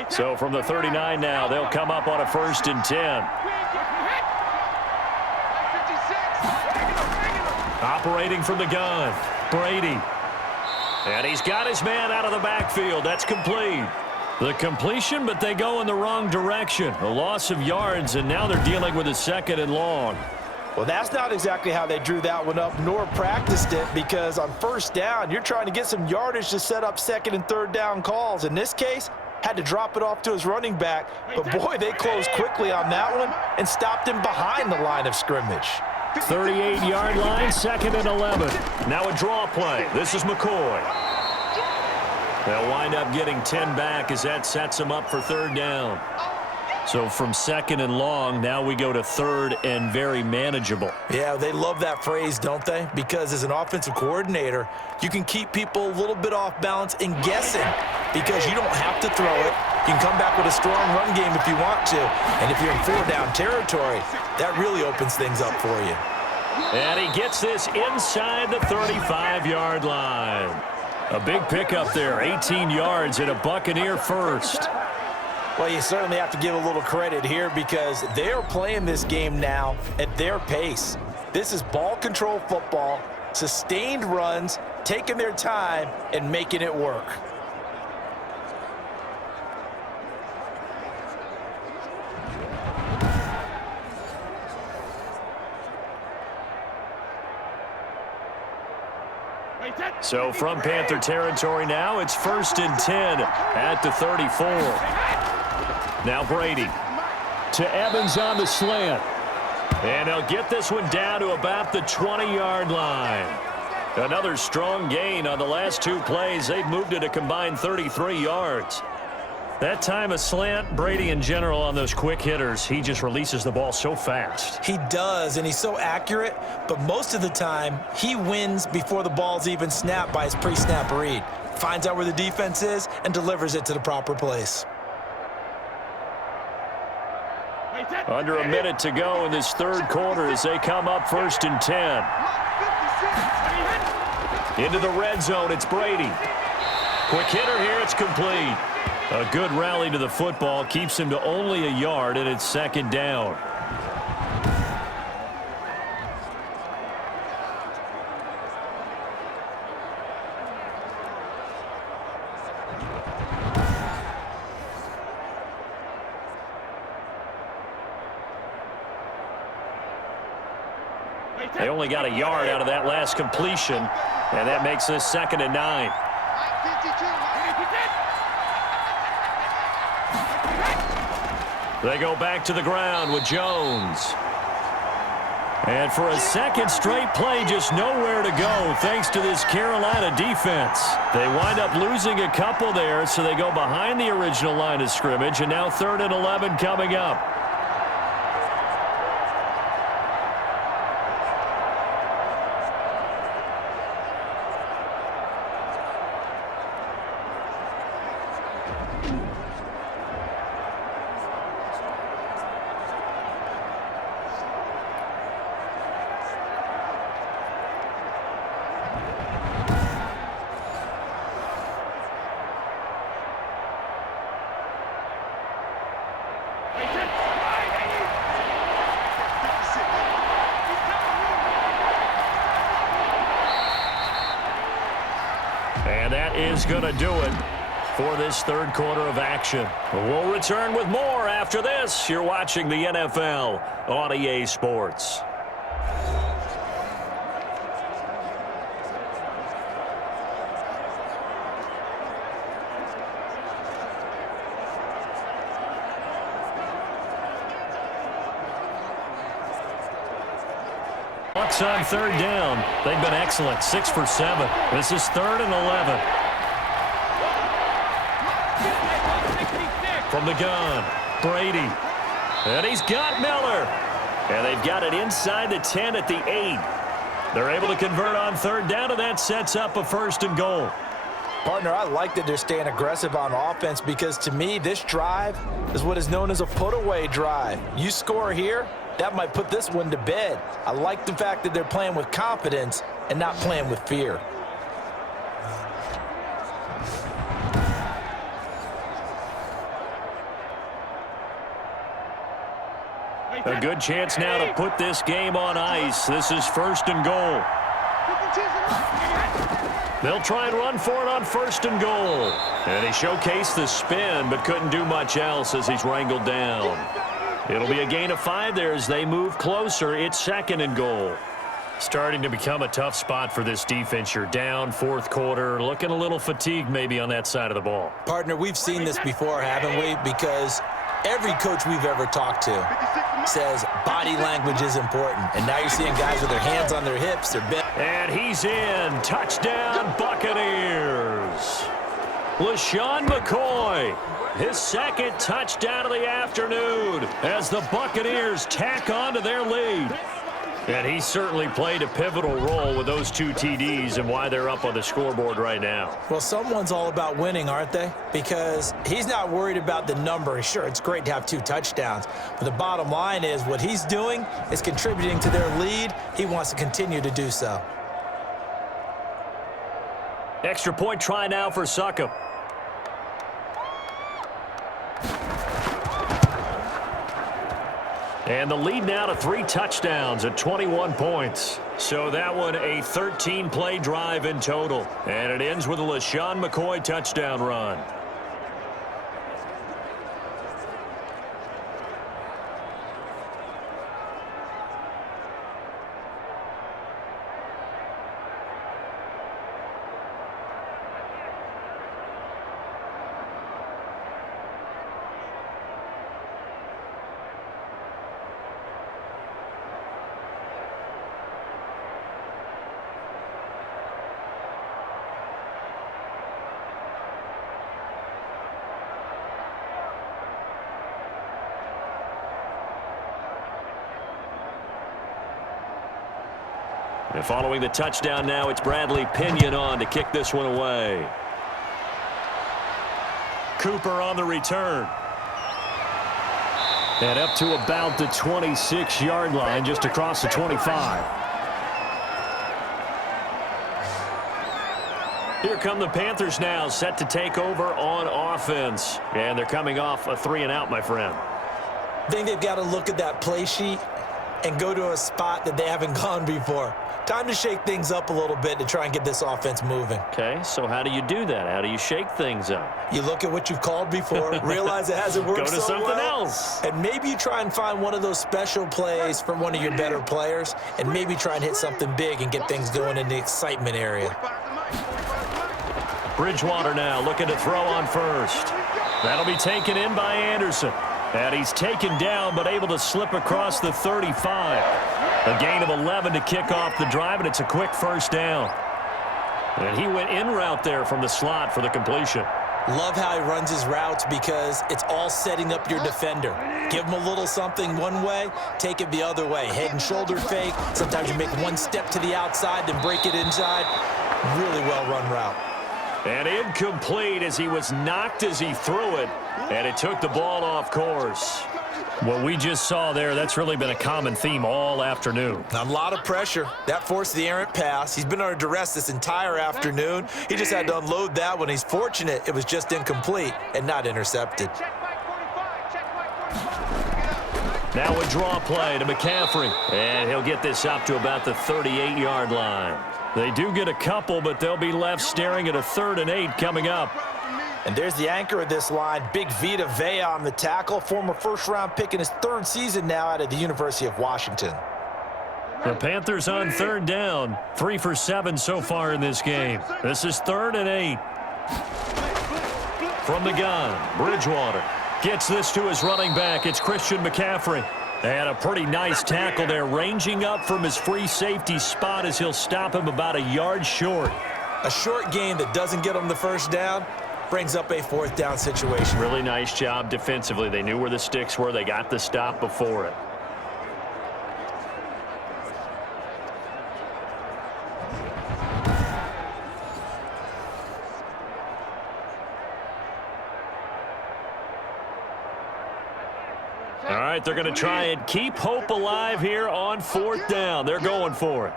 So from the 39 now, they'll come up on a 1st and 10. Operating from the gun, Brady. And he's got his man out of the backfield. That's complete. The completion, but they go in the wrong direction. A loss of yards, and now they're dealing with a 2nd and long. Well, that's not exactly how they drew that one up, nor practiced it, because on 1st down, you're trying to get some yardage to set up 2nd and 3rd down calls. In this case, had to drop it off to his running back. But, boy, they closed quickly on that one and stopped him behind the line of scrimmage. 38-yard line, 2nd and 11. Now a draw play. This is McCoy. They'll wind up getting 10 back as that sets them up for 3rd down. So from 2nd and long, now we go to 3rd and very manageable. Yeah, they love that phrase, don't they? Because as an offensive coordinator, you can keep people a little bit off balance and guessing because you don't have to throw it. You can come back with a strong run game if you want to. And if you're in 4-down territory, that really opens things up for you. And he gets this inside the 35-yard line. A big pickup there, 18 yards and a Buccaneer 1st. Well, you certainly have to give a little credit here because they are playing this game now at their pace. This is ball control football, sustained runs, taking their time and making it work. So from Panther territory now, it's 1st and 10 at the 34. Now Brady to Evans on the slant. And they'll get this one down to about the 20-yard line. Another strong gain on the last 2 plays. They've moved it a combined 33 yards. That time a slant, Brady in general on those quick hitters, he just releases the ball so fast. He does, and he's so accurate, but most of the time he wins before the ball's even snapped by his pre-snap read. Finds out where the defense is and delivers it to the proper place. Under a minute to go in this third quarter as they come up 1st and 10. Into the red zone, it's Brady. Quick hitter here, it's complete. A good rally to the football keeps him to only a yard, and it's 2nd down. They only got a yard out of that last completion, and that makes this 2nd and 9. They go back to the ground with Jones. And for a second straight play, just nowhere to go thanks to this Carolina defense. They wind up losing a couple there, so they go behind the original line of scrimmage, and now 3rd and 11 coming up. And that is going to do it for this third quarter of action. We'll return with more after this. You're watching the NFL on EA Sports. Bucs on 3rd down. They've been excellent. 6 for 7. This is 3rd and 11. From the gun, Brady. And he's got Miller. And they've got it inside the 10 at the 8. They're able to convert on 3rd down, and that sets up a 1st and goal. Partner, I like that they're staying aggressive on offense because, to me, this drive is what is known as a put-away drive. You score here, that might put this one to bed. I like the fact that they're playing with confidence and not playing with fear. A good chance now to put this game on ice. This is 1st and goal. They'll try and run for it on 1st and goal. And he showcased the spin, but couldn't do much else as he's wrangled down. It'll be a gain of 5 there as they move closer. It's 2nd and goal. Starting to become a tough spot for this defense. You're down 4th quarter, looking a little fatigued maybe on that side of the ball. Partner, we've seen this before, haven't we? Because every coach we've ever talked to says body language is important. And now you're seeing guys with their hands on their hips. And he's in. Touchdown, Buccaneers. LaShawn McCoy, his 2nd touchdown of the afternoon as the Buccaneers tack on to their lead. And he certainly played a pivotal role with those 2 TDs and why they're up on the scoreboard right now. Well, someone's all about winning, aren't they? Because he's not worried about the number. Sure, it's great to have 2 touchdowns. But the bottom line is what he's doing is contributing to their lead. He wants to continue to do so. Extra point try now for Succop. And the lead now to 3 touchdowns at 21 points. So that one a 13-play drive in total. And it ends with a LaShawn McCoy touchdown run. And following the touchdown now, it's Bradley Pinion on to kick this one away. Cooper on the return. And up to about the 26-yard line, just across the 25. Here come the Panthers now, set to take over on offense. And they're coming off a 3-and-out, my friend. I think they've got to look at that play sheet and go to a spot that they haven't gone before. Time to shake things up a little bit to try and get this offense moving. Okay, so how do you do that? How do you shake things up? You look at what you've called before, realize it hasn't worked Go to something else. And maybe you try and find one of those special plays for one of your better players, and maybe try and hit something big and get things going in the excitement area. Bridgewater now looking to throw on first. That'll be taken in by Anderson. And he's taken down, but able to slip across the 35. A gain of 11 to kick off the drive, and it's a quick first down. And he went in route there from the slot for the completion. Love how he runs his routes because it's all setting up your defender. Give him a little something one way, take it the other way. Head and shoulder fake. Sometimes you make one step to the outside, then break it inside. Really well-run route. And incomplete as he was knocked as he threw it. And it took the ball off course. What we just saw there, that's really been a common theme all afternoon. A lot of pressure. That forced the errant pass. He's been under duress this entire afternoon. He just had to unload that one. He's fortunate it was just incomplete and not intercepted. Now a draw play to McCaffrey. And he'll get this up to about the 38-yard line. They do get a couple, but they'll be left staring at a 3rd and 8 coming up. And there's the anchor of this line, Big Vita Vea on the tackle, former first-round pick in his 3rd season now out of the University of Washington. The Panthers on 3rd down, 3 for 7 so far in this game. This is 3rd and 8. From the gun, Bridgewater gets this to his running back. It's Christian McCaffrey. And a pretty nice tackle there, ranging up from his free safety spot as he'll stop him about a yard short. A short gain that doesn't get him the first down brings up a 4th down situation. Really nice job defensively. They knew where the sticks were. They got the stop before it. All right, they're going to try and keep hope alive here on 4th down. They're going for it.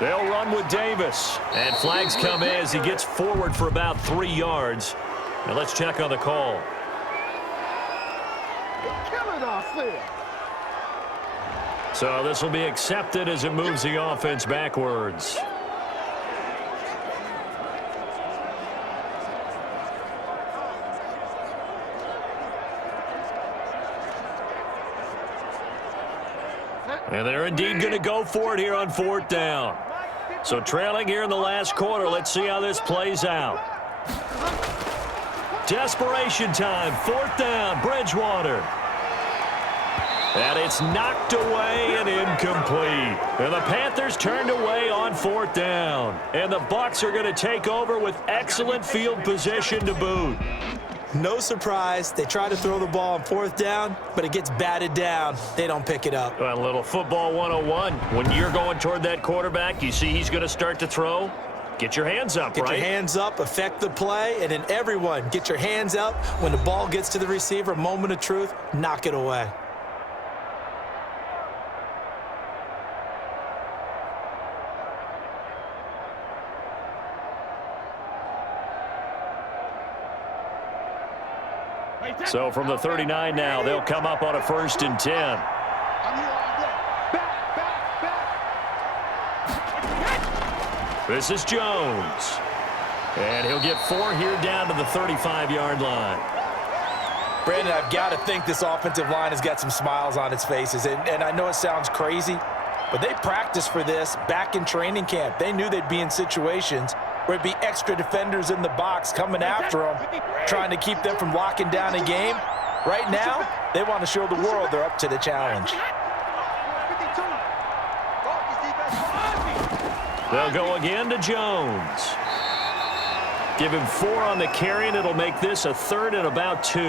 They'll run with Davis. And flags come in as he gets forward for about 3 yards. Now let's check on the call. So this will be accepted as it moves the offense backwards. And they're indeed going to go for it here on 4th down. So trailing here in the last quarter. Let's see how this plays out. Desperation time. 4th down. Bridgewater. And it's knocked away and incomplete. And the Panthers turned away on 4th down. And the Bucs are going to take over with excellent field position to boot. No surprise. They try to throw the ball on 4th down, but it gets batted down. They don't pick it up. A little football 101. When you're going toward that quarterback, you see he's going to start to throw. Get your hands up, right? Get your hands up, affect the play, and then everyone get your hands up. When the ball gets to the receiver, moment of truth, knock it away. So from the 39 now, they'll come up on a 1st and 10. This is Jones. And he'll get 4 here down to the 35-yard line. Brandon, I've got to think this offensive line has got some smiles on its faces. And I know it sounds crazy, but they practiced for this back in training camp. They knew they'd be in situations where it'd be extra defenders in the box coming after them, trying to keep them from locking down a game. Right now, they want to show the world they're up to the challenge. They'll go again to Jones. Give him 4 on the carry, and it'll make this a 3rd and about 2.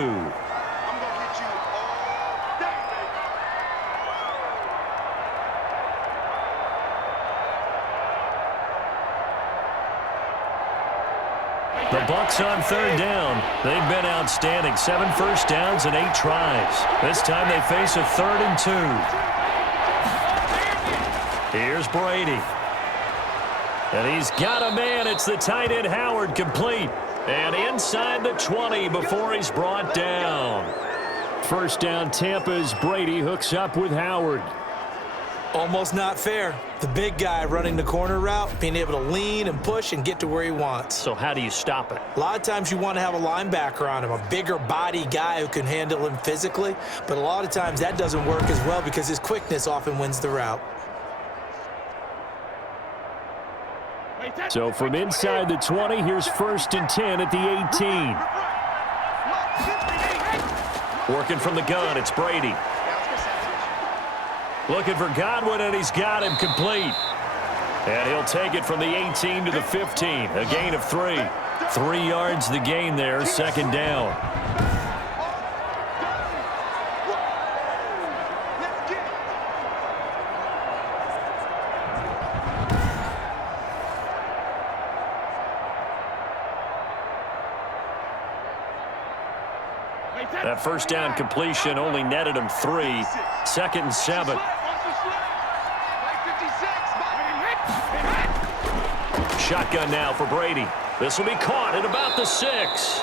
The Bucs on third down. They've been outstanding. 7 first downs and 8 tries. This time they face a 3rd and 2. Here's Brady. And he's got a man. It's the tight end Howard, complete. And inside the 20 before he's brought down. First down, Tampa's Brady hooks up with Howard. Almost not fair. The big guy running the corner route, being able to lean and push and get to where he wants. So how do you stop it? A lot of times you want to have a linebacker on him, a bigger body guy who can handle him physically. But a lot of times that doesn't work as well because his quickness often wins the route. So from inside the 20, here's 1st and 10 at the 18. Working from the gun, it's Brady. Looking for Godwin, and he's got him complete. And he'll take it from the 18 to the 15. A gain of 3. 3 yards the gain there, 2nd down. That first down completion only netted him 3. 2nd and 7. Shotgun now for Brady. This will be caught at about the 6.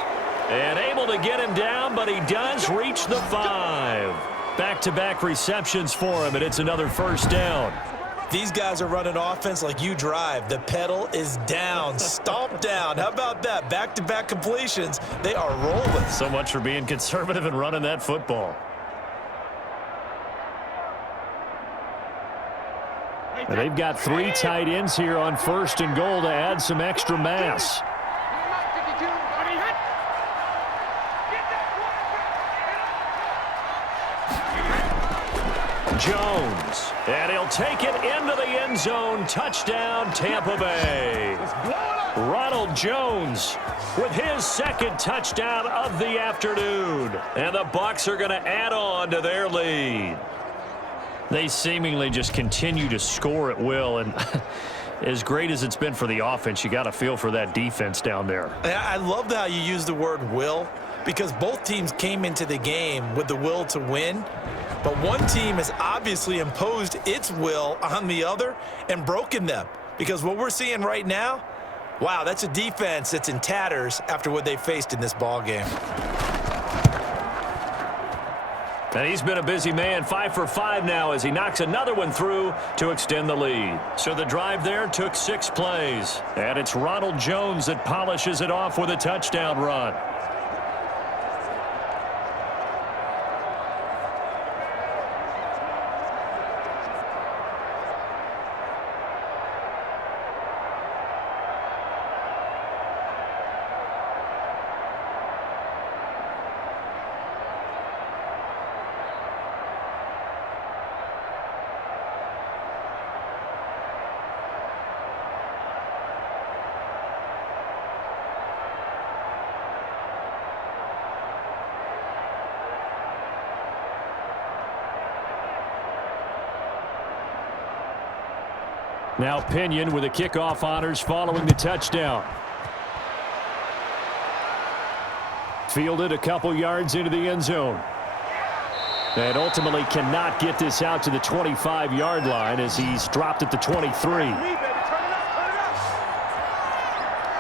And able to get him down, but he does reach the 5. Back-to-back receptions for him, and it's another first down. These guys are running offense like you drive. The pedal is down, stomp down. How about that? Back-to-back completions. They are rolling. So much for being conservative and running that football. And they've got 3 tight ends here on 1st and goal to add some extra mass. Jones, and he'll take it into the end zone. Touchdown, Tampa Bay. Ronald Jones with his 2nd touchdown of the afternoon. And the Bucs are going to add on to their lead. They seemingly just continue to score at will, and as great as it's been for the offense, you got to feel for that defense down there. I love how you use the word will, because both teams came into the game with the will to win. But one team has obviously imposed its will on the other and broken them. Because what we're seeing right now, wow, that's a defense that's in tatters after what they faced in this ball game. And he's been a busy man, 5 for 5 now as he knocks another one through to extend the lead. So the drive there took 6 plays. And it's Ronald Jones that polishes it off with a touchdown run. Now Pinion with the kickoff honors following the touchdown. Fielded a couple yards into the end zone. And ultimately cannot get this out to the 25-yard line as he's dropped at the 23.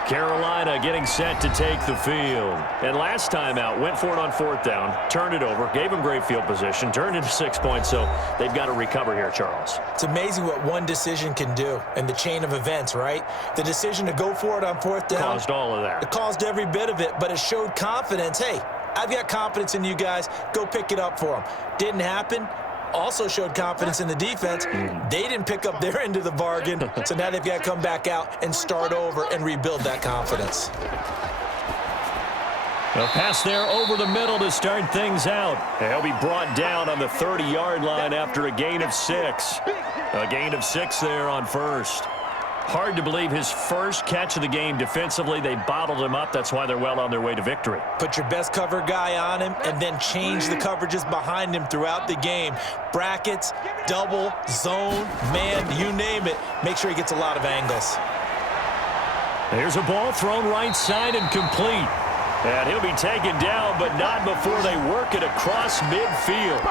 Carolina getting set to take the field. And last time out, went for it on 4th down, turned it over, gave him great field position, turned into 6 points, so they've got to recover here, Charles. It's amazing what one decision can do in the chain of events, right? The decision to go for it on 4th down. Caused all of that. It caused every bit of it, but it showed confidence. Hey, I've got confidence in you guys. Go pick it up for them. Didn't happen. Also showed confidence in the defense. They didn't pick up their end of the bargain, so now they've got to come back out and start over and rebuild that confidence. A pass there over the middle to start things out. He'll be brought down on the 30-yard line after a gain of 6. A gain of 6 there on 1st. Hard to believe his first catch of the game defensively. They bottled him up. That's why they're well on their way to victory. Put your best cover guy on him and then change the coverages behind him throughout the game. Brackets, double, zone, man, you name it. Make sure he gets a lot of angles. Here's a ball thrown right side and complete. And he'll be taken down, but not before they work it across midfield.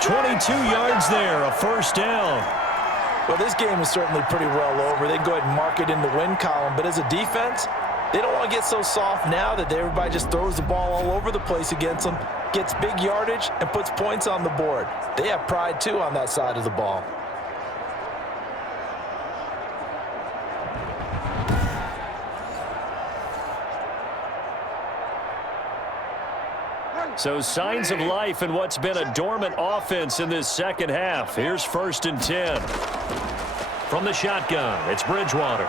22 yards there, a first down. Well, this game is certainly pretty well over. They can go ahead and mark it in the win column, but as a defense, they don't want to get so soft now that everybody just throws the ball all over the place against them, gets big yardage, and puts points on the board. They have pride, too, on that side of the ball. So signs of life in what's been a dormant offense in this second half. Here's 1st and 10. From the shotgun, it's Bridgewater.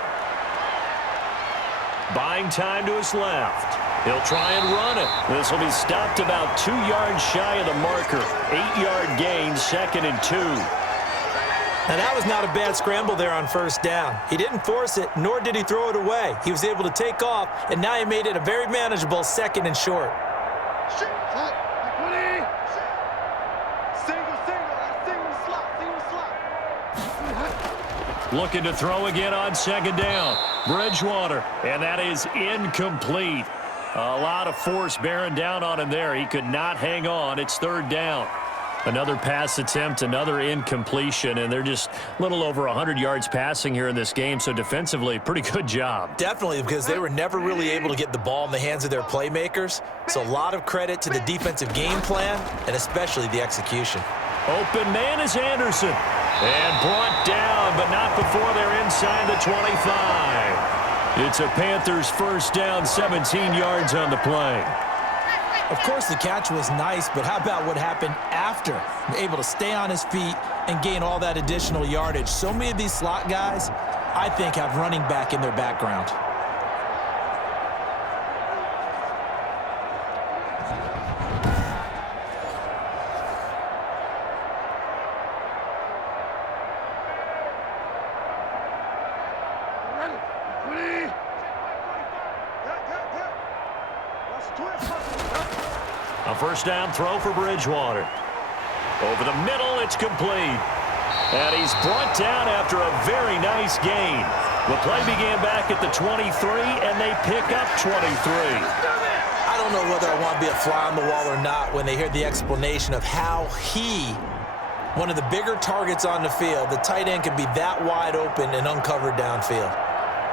Buying time to his left. He'll try and run it. This will be stopped about 2 yards shy of the marker. 8-yard gain, 2nd and 2. Now, that was not a bad scramble there on 1st down. He didn't force it, nor did he throw it away. He was able to take off, and now he made it a very manageable 2nd and short. Looking to throw again on 2nd down. Bridgewater, and that is incomplete. A lot of force bearing down on him there. He could not hang on. It's 3rd down. Another pass attempt, another incompletion, and they're just a little over 100 yards passing here in this game, so defensively, pretty good job. Definitely, because they were never really able to get the ball in the hands of their playmakers, so a lot of credit to the defensive game plan and especially the execution. Open man is Anderson, and brought down, but not before they're inside the 25. It's a Panthers 1st down, 17 yards on the play. Of course, the catch was nice, but how about what happened after? Able to stay on his feet and gain all that additional yardage. So many of these slot guys, I think, have running back in their background. A 1st down throw for Bridgewater. Over the middle, it's complete. And he's brought down after a very nice gain. The play began back at the 23, and they pick up 23. I don't know whether I want to be a fly on the wall or not when they hear the explanation of how one of the bigger targets on the field, the tight end, could be that wide open and uncovered downfield.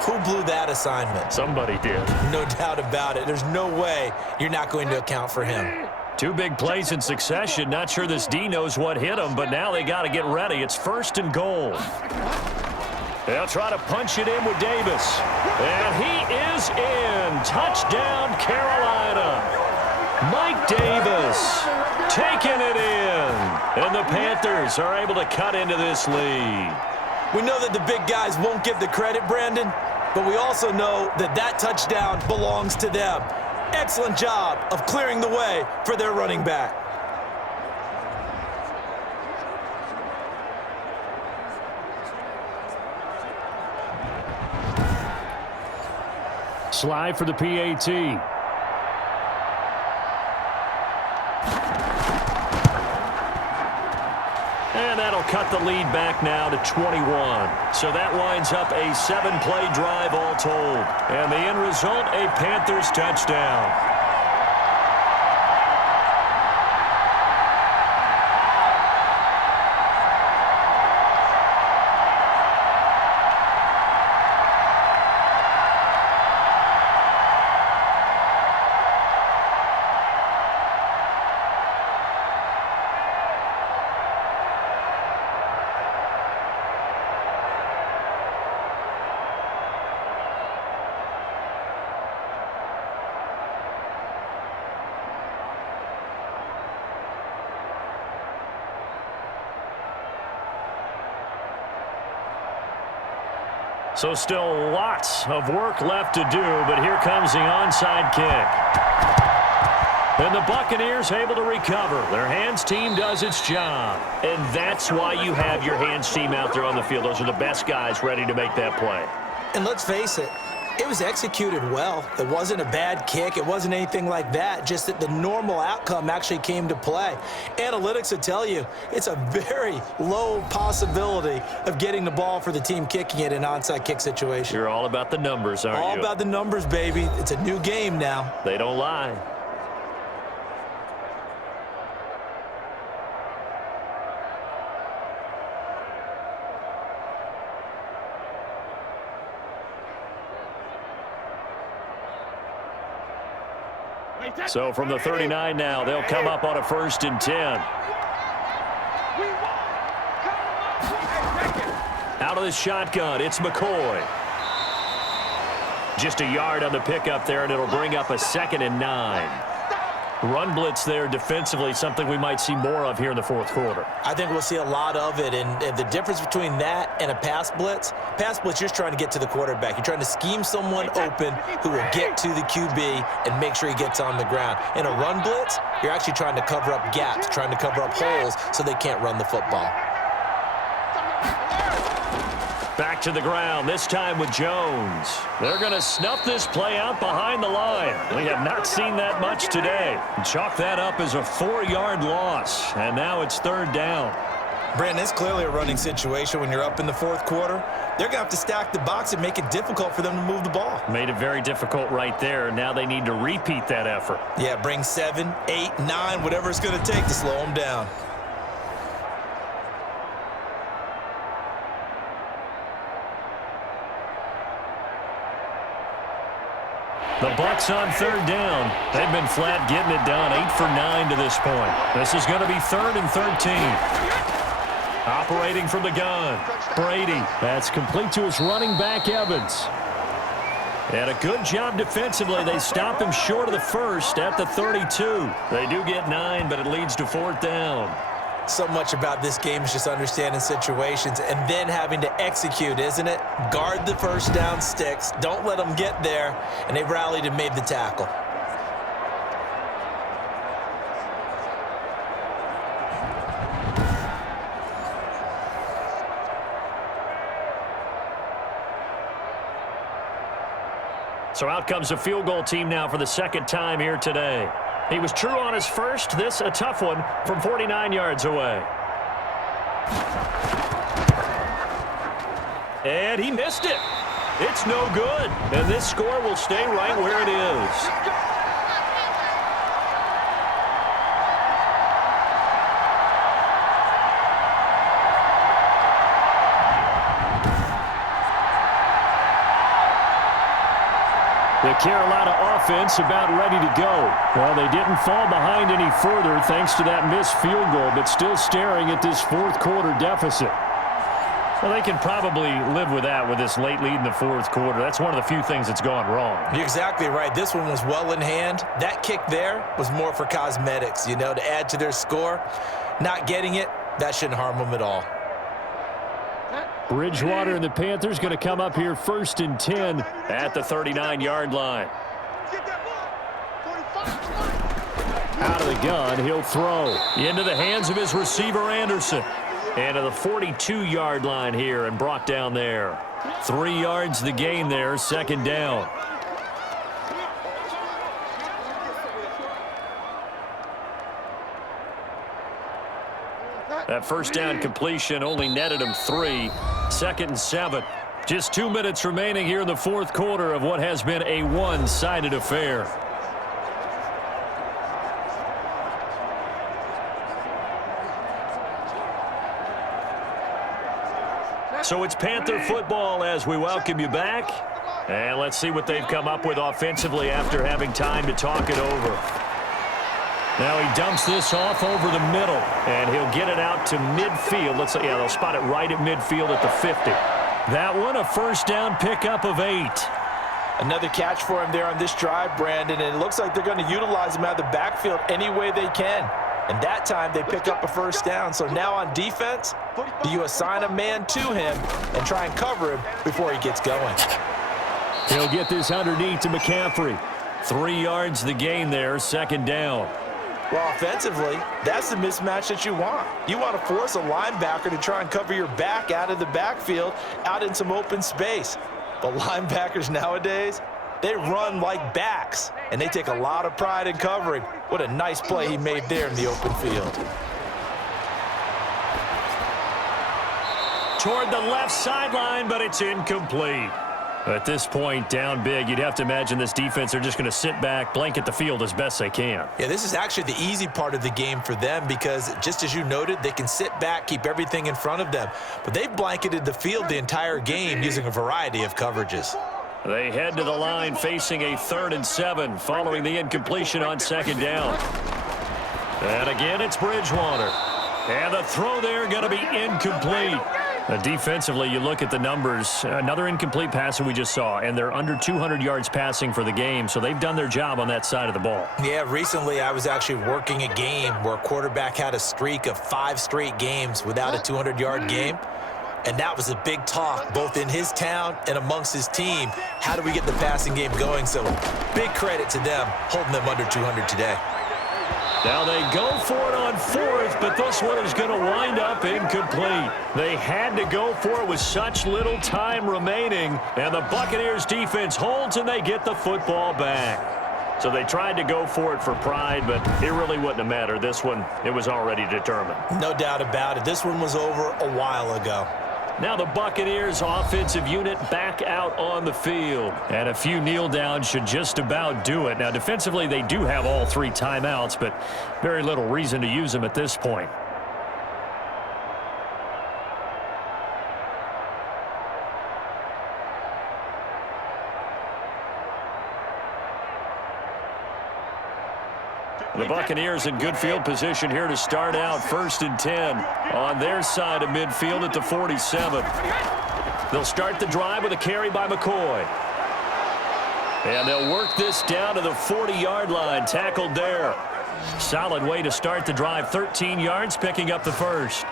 Who blew that assignment? Somebody did. No doubt about it. There's no way you're not going to account for him. 2 big plays in succession. Not sure this D knows what hit him, but now they got to get ready. It's 1st and goal. They'll try to punch it in with Davis. And he is in. Touchdown, Carolina. Mike Davis taking it in. And the Panthers are able to cut into this lead. We know that the big guys won't get the credit, Brandon, but we also know that that touchdown belongs to them. Excellent job of clearing the way for their running back. Slide for the PAT. And that'll cut the lead back now to 21. So that winds up a 7-play drive all told. And the end result, a Panthers touchdown. So still lots of work left to do, but here comes the onside kick. And the Buccaneers able to recover. Their hands team does its job. And that's why you have your hands team out there on the field. Those are the best guys ready to make that play. And let's face it, It was executed well. It wasn't a bad kick. It wasn't anything like that. Just that the normal outcome actually came to play. Analytics will tell you it's a very low possibility of getting the ball for the team kicking it in an onside kick situation. You're all about the numbers, aren't you? All about the numbers, baby. It's a new game now. They don't lie. So from the 39 now, they'll come up on a 1st and 10. Out of the shotgun, it's McCoy. Just a yard on the pickup there, and it'll bring up a 2nd and 9. Run blitz there defensively, something we might see more of here in the 4th quarter. I think we'll see a lot of it, and the difference between that and a pass blitz, you're just trying to get to the quarterback. You're trying to scheme someone open who will get to the QB and make sure he gets on the ground. In a run blitz, you're actually trying to cover up gaps, trying to cover up holes so they can't run the football. Back to the ground, this time with Jones. They're going to snuff this play out behind the line. We have not seen that much today. Chalk that up as a 4-yard loss, and now it's 3rd down. Brandon, it's clearly a running situation when you're up in the 4th quarter. They're going to have to stack the box and make it difficult for them to move the ball. Made it very difficult right there. Now they need to repeat that effort. Yeah, bring 7, 8, 9, whatever it's going to take to slow them down. The Bucs on 3rd down. They've been flat getting it done, 8 for 9 to this point. This is going to be 3rd and 13. Operating from the gun, Brady. That's complete to his running back, Evans. And a good job defensively. They stop him short of the 1st at the 32. They do get 9, but it leads to 4th down. So much about this game is just understanding situations and then having to execute, isn't it? Guard the 1st down sticks. Don't let them get there. And they rallied and made the tackle. So out comes the field goal team now for the 2nd time here today. He was true on his 1st. This a tough one from 49 yards away. And he missed it. It's no good. And this score will stay right where it is. The Carolina offense about ready to go. Well, they didn't fall behind any further thanks to that missed field goal, but still staring at this 4th quarter deficit. Well, they can probably live with that with this late lead in the 4th quarter. That's one of the few things that's gone wrong. You're exactly right. This one was well in hand. That kick there was more for cosmetics, to add to their score. Not getting it, that shouldn't harm them at all. Bridgewater and the Panthers going to come up here 1st and 10 at the 39-yard line. Out of the gun, he'll throw into the hands of his receiver, Anderson. And to the 42-yard line here and brought down there. 3 yards the gain there, 2nd down. That 1st down completion only netted him 3. 2nd and 7. Just 2 minutes remaining here in the 4th quarter of what has been a one-sided affair. So it's Panther football as we welcome you back. And let's see what they've come up with offensively after having time to talk it over. Now he dumps this off over the middle, and he'll get it out to midfield. Let's say, yeah, they'll spot it right at midfield at the 50. That one, a 1st down pickup of 8. Another catch for him there on this drive, Brandon, and it looks like they're going to utilize him out of the backfield any way they can. And that time they pick up a 1st down. So now on defense, do you assign a man to him and try and cover him before he gets going? He'll get this underneath to McCaffrey. 3 yards the gain there, 2nd down. Well, offensively, that's the mismatch that you want. You want to force a linebacker to try and cover your back out of the backfield, out in some open space. But linebackers nowadays, they run like backs, and they take a lot of pride in covering. What a nice play he made there in the open field. Toward the left sideline, but it's incomplete. At this point, down big, you'd have to imagine this defense are just going to sit back, blanket the field as best they can. Yeah, this is actually the easy part of the game for them because, just as you noted, they can sit back, keep everything in front of them. But they've blanketed the field the entire game using a variety of coverages. They head to the line facing a 3rd and 7 following the incompletion on 2nd down. And again, it's Bridgewater. And the throw there going to be incomplete. Defensively, you look at the numbers. Another incomplete pass that we just saw, and they're under 200 yards passing for the game, so they've done their job on that side of the ball. Yeah, recently I was actually working a game where a quarterback had a streak of 5 straight games without a 200-yard game, and that was a big talk both in his town and amongst his team. How do we get the passing game going? So big credit to them holding them under 200 today. Now they go for it on 4th, but this one is going to wind up incomplete. They had to go for it with such little time remaining, and the Buccaneers defense holds and they get the football back. So they tried to go for it for pride, but it really wouldn't have mattered. This one, it was already determined. No doubt about it. This one was over a while ago. Now the Buccaneers offensive unit back out on the field. And a few kneel downs should just about do it. Now defensively they do have all 3 timeouts, but very little reason to use them at this point. The Buccaneers in good field position here to start out 1st and 10 on their side of midfield at the 47. They'll start the drive with a carry by McCoy. And they'll work this down to the 40-yard line, tackled there. Solid way to start the drive, 13 yards, picking up the first.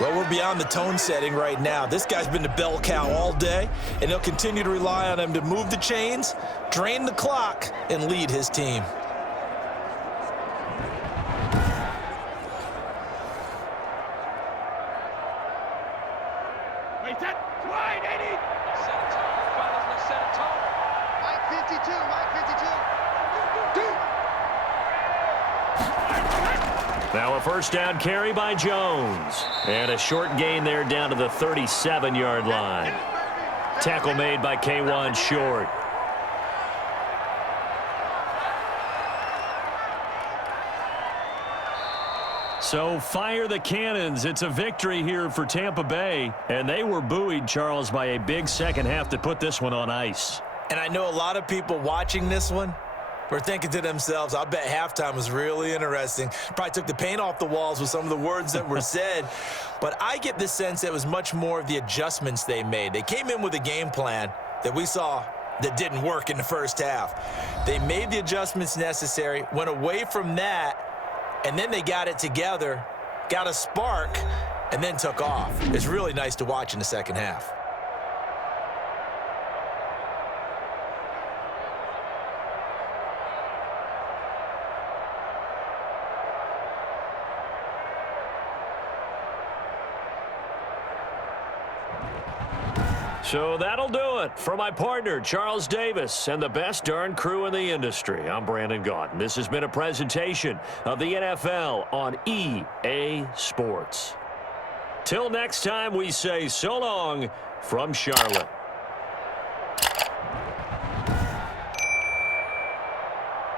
Well, we're beyond the tone setting right now. This guy's been the bell cow all day, and he'll continue to rely on him to move the chains, drain the clock, and lead his team. Now a 1st down carry by Jones. And a short gain there down to the 37-yard line. Tackle made by K1 Short. So fire the cannons. It's a victory here for Tampa Bay. And they were buoyed, Charles, by a big second half to put this one on ice. And I know a lot of people watching this one were thinking to themselves, I bet halftime was really interesting. Probably took the paint off the walls with some of the words that were said. But I get the sense that it was much more of the adjustments they made. They came in with a game plan that we saw that didn't work in the first half. They made the adjustments necessary, went away from that, and then they got it together, got a spark, and then took off. It's really nice to watch in the second half. So that'll do it. For my partner, Charles Davis, and the best darn crew in the industry, I'm Brandon Gaudin. This has been a presentation of the NFL on EA Sports. Till next time, we say so long from Charlotte.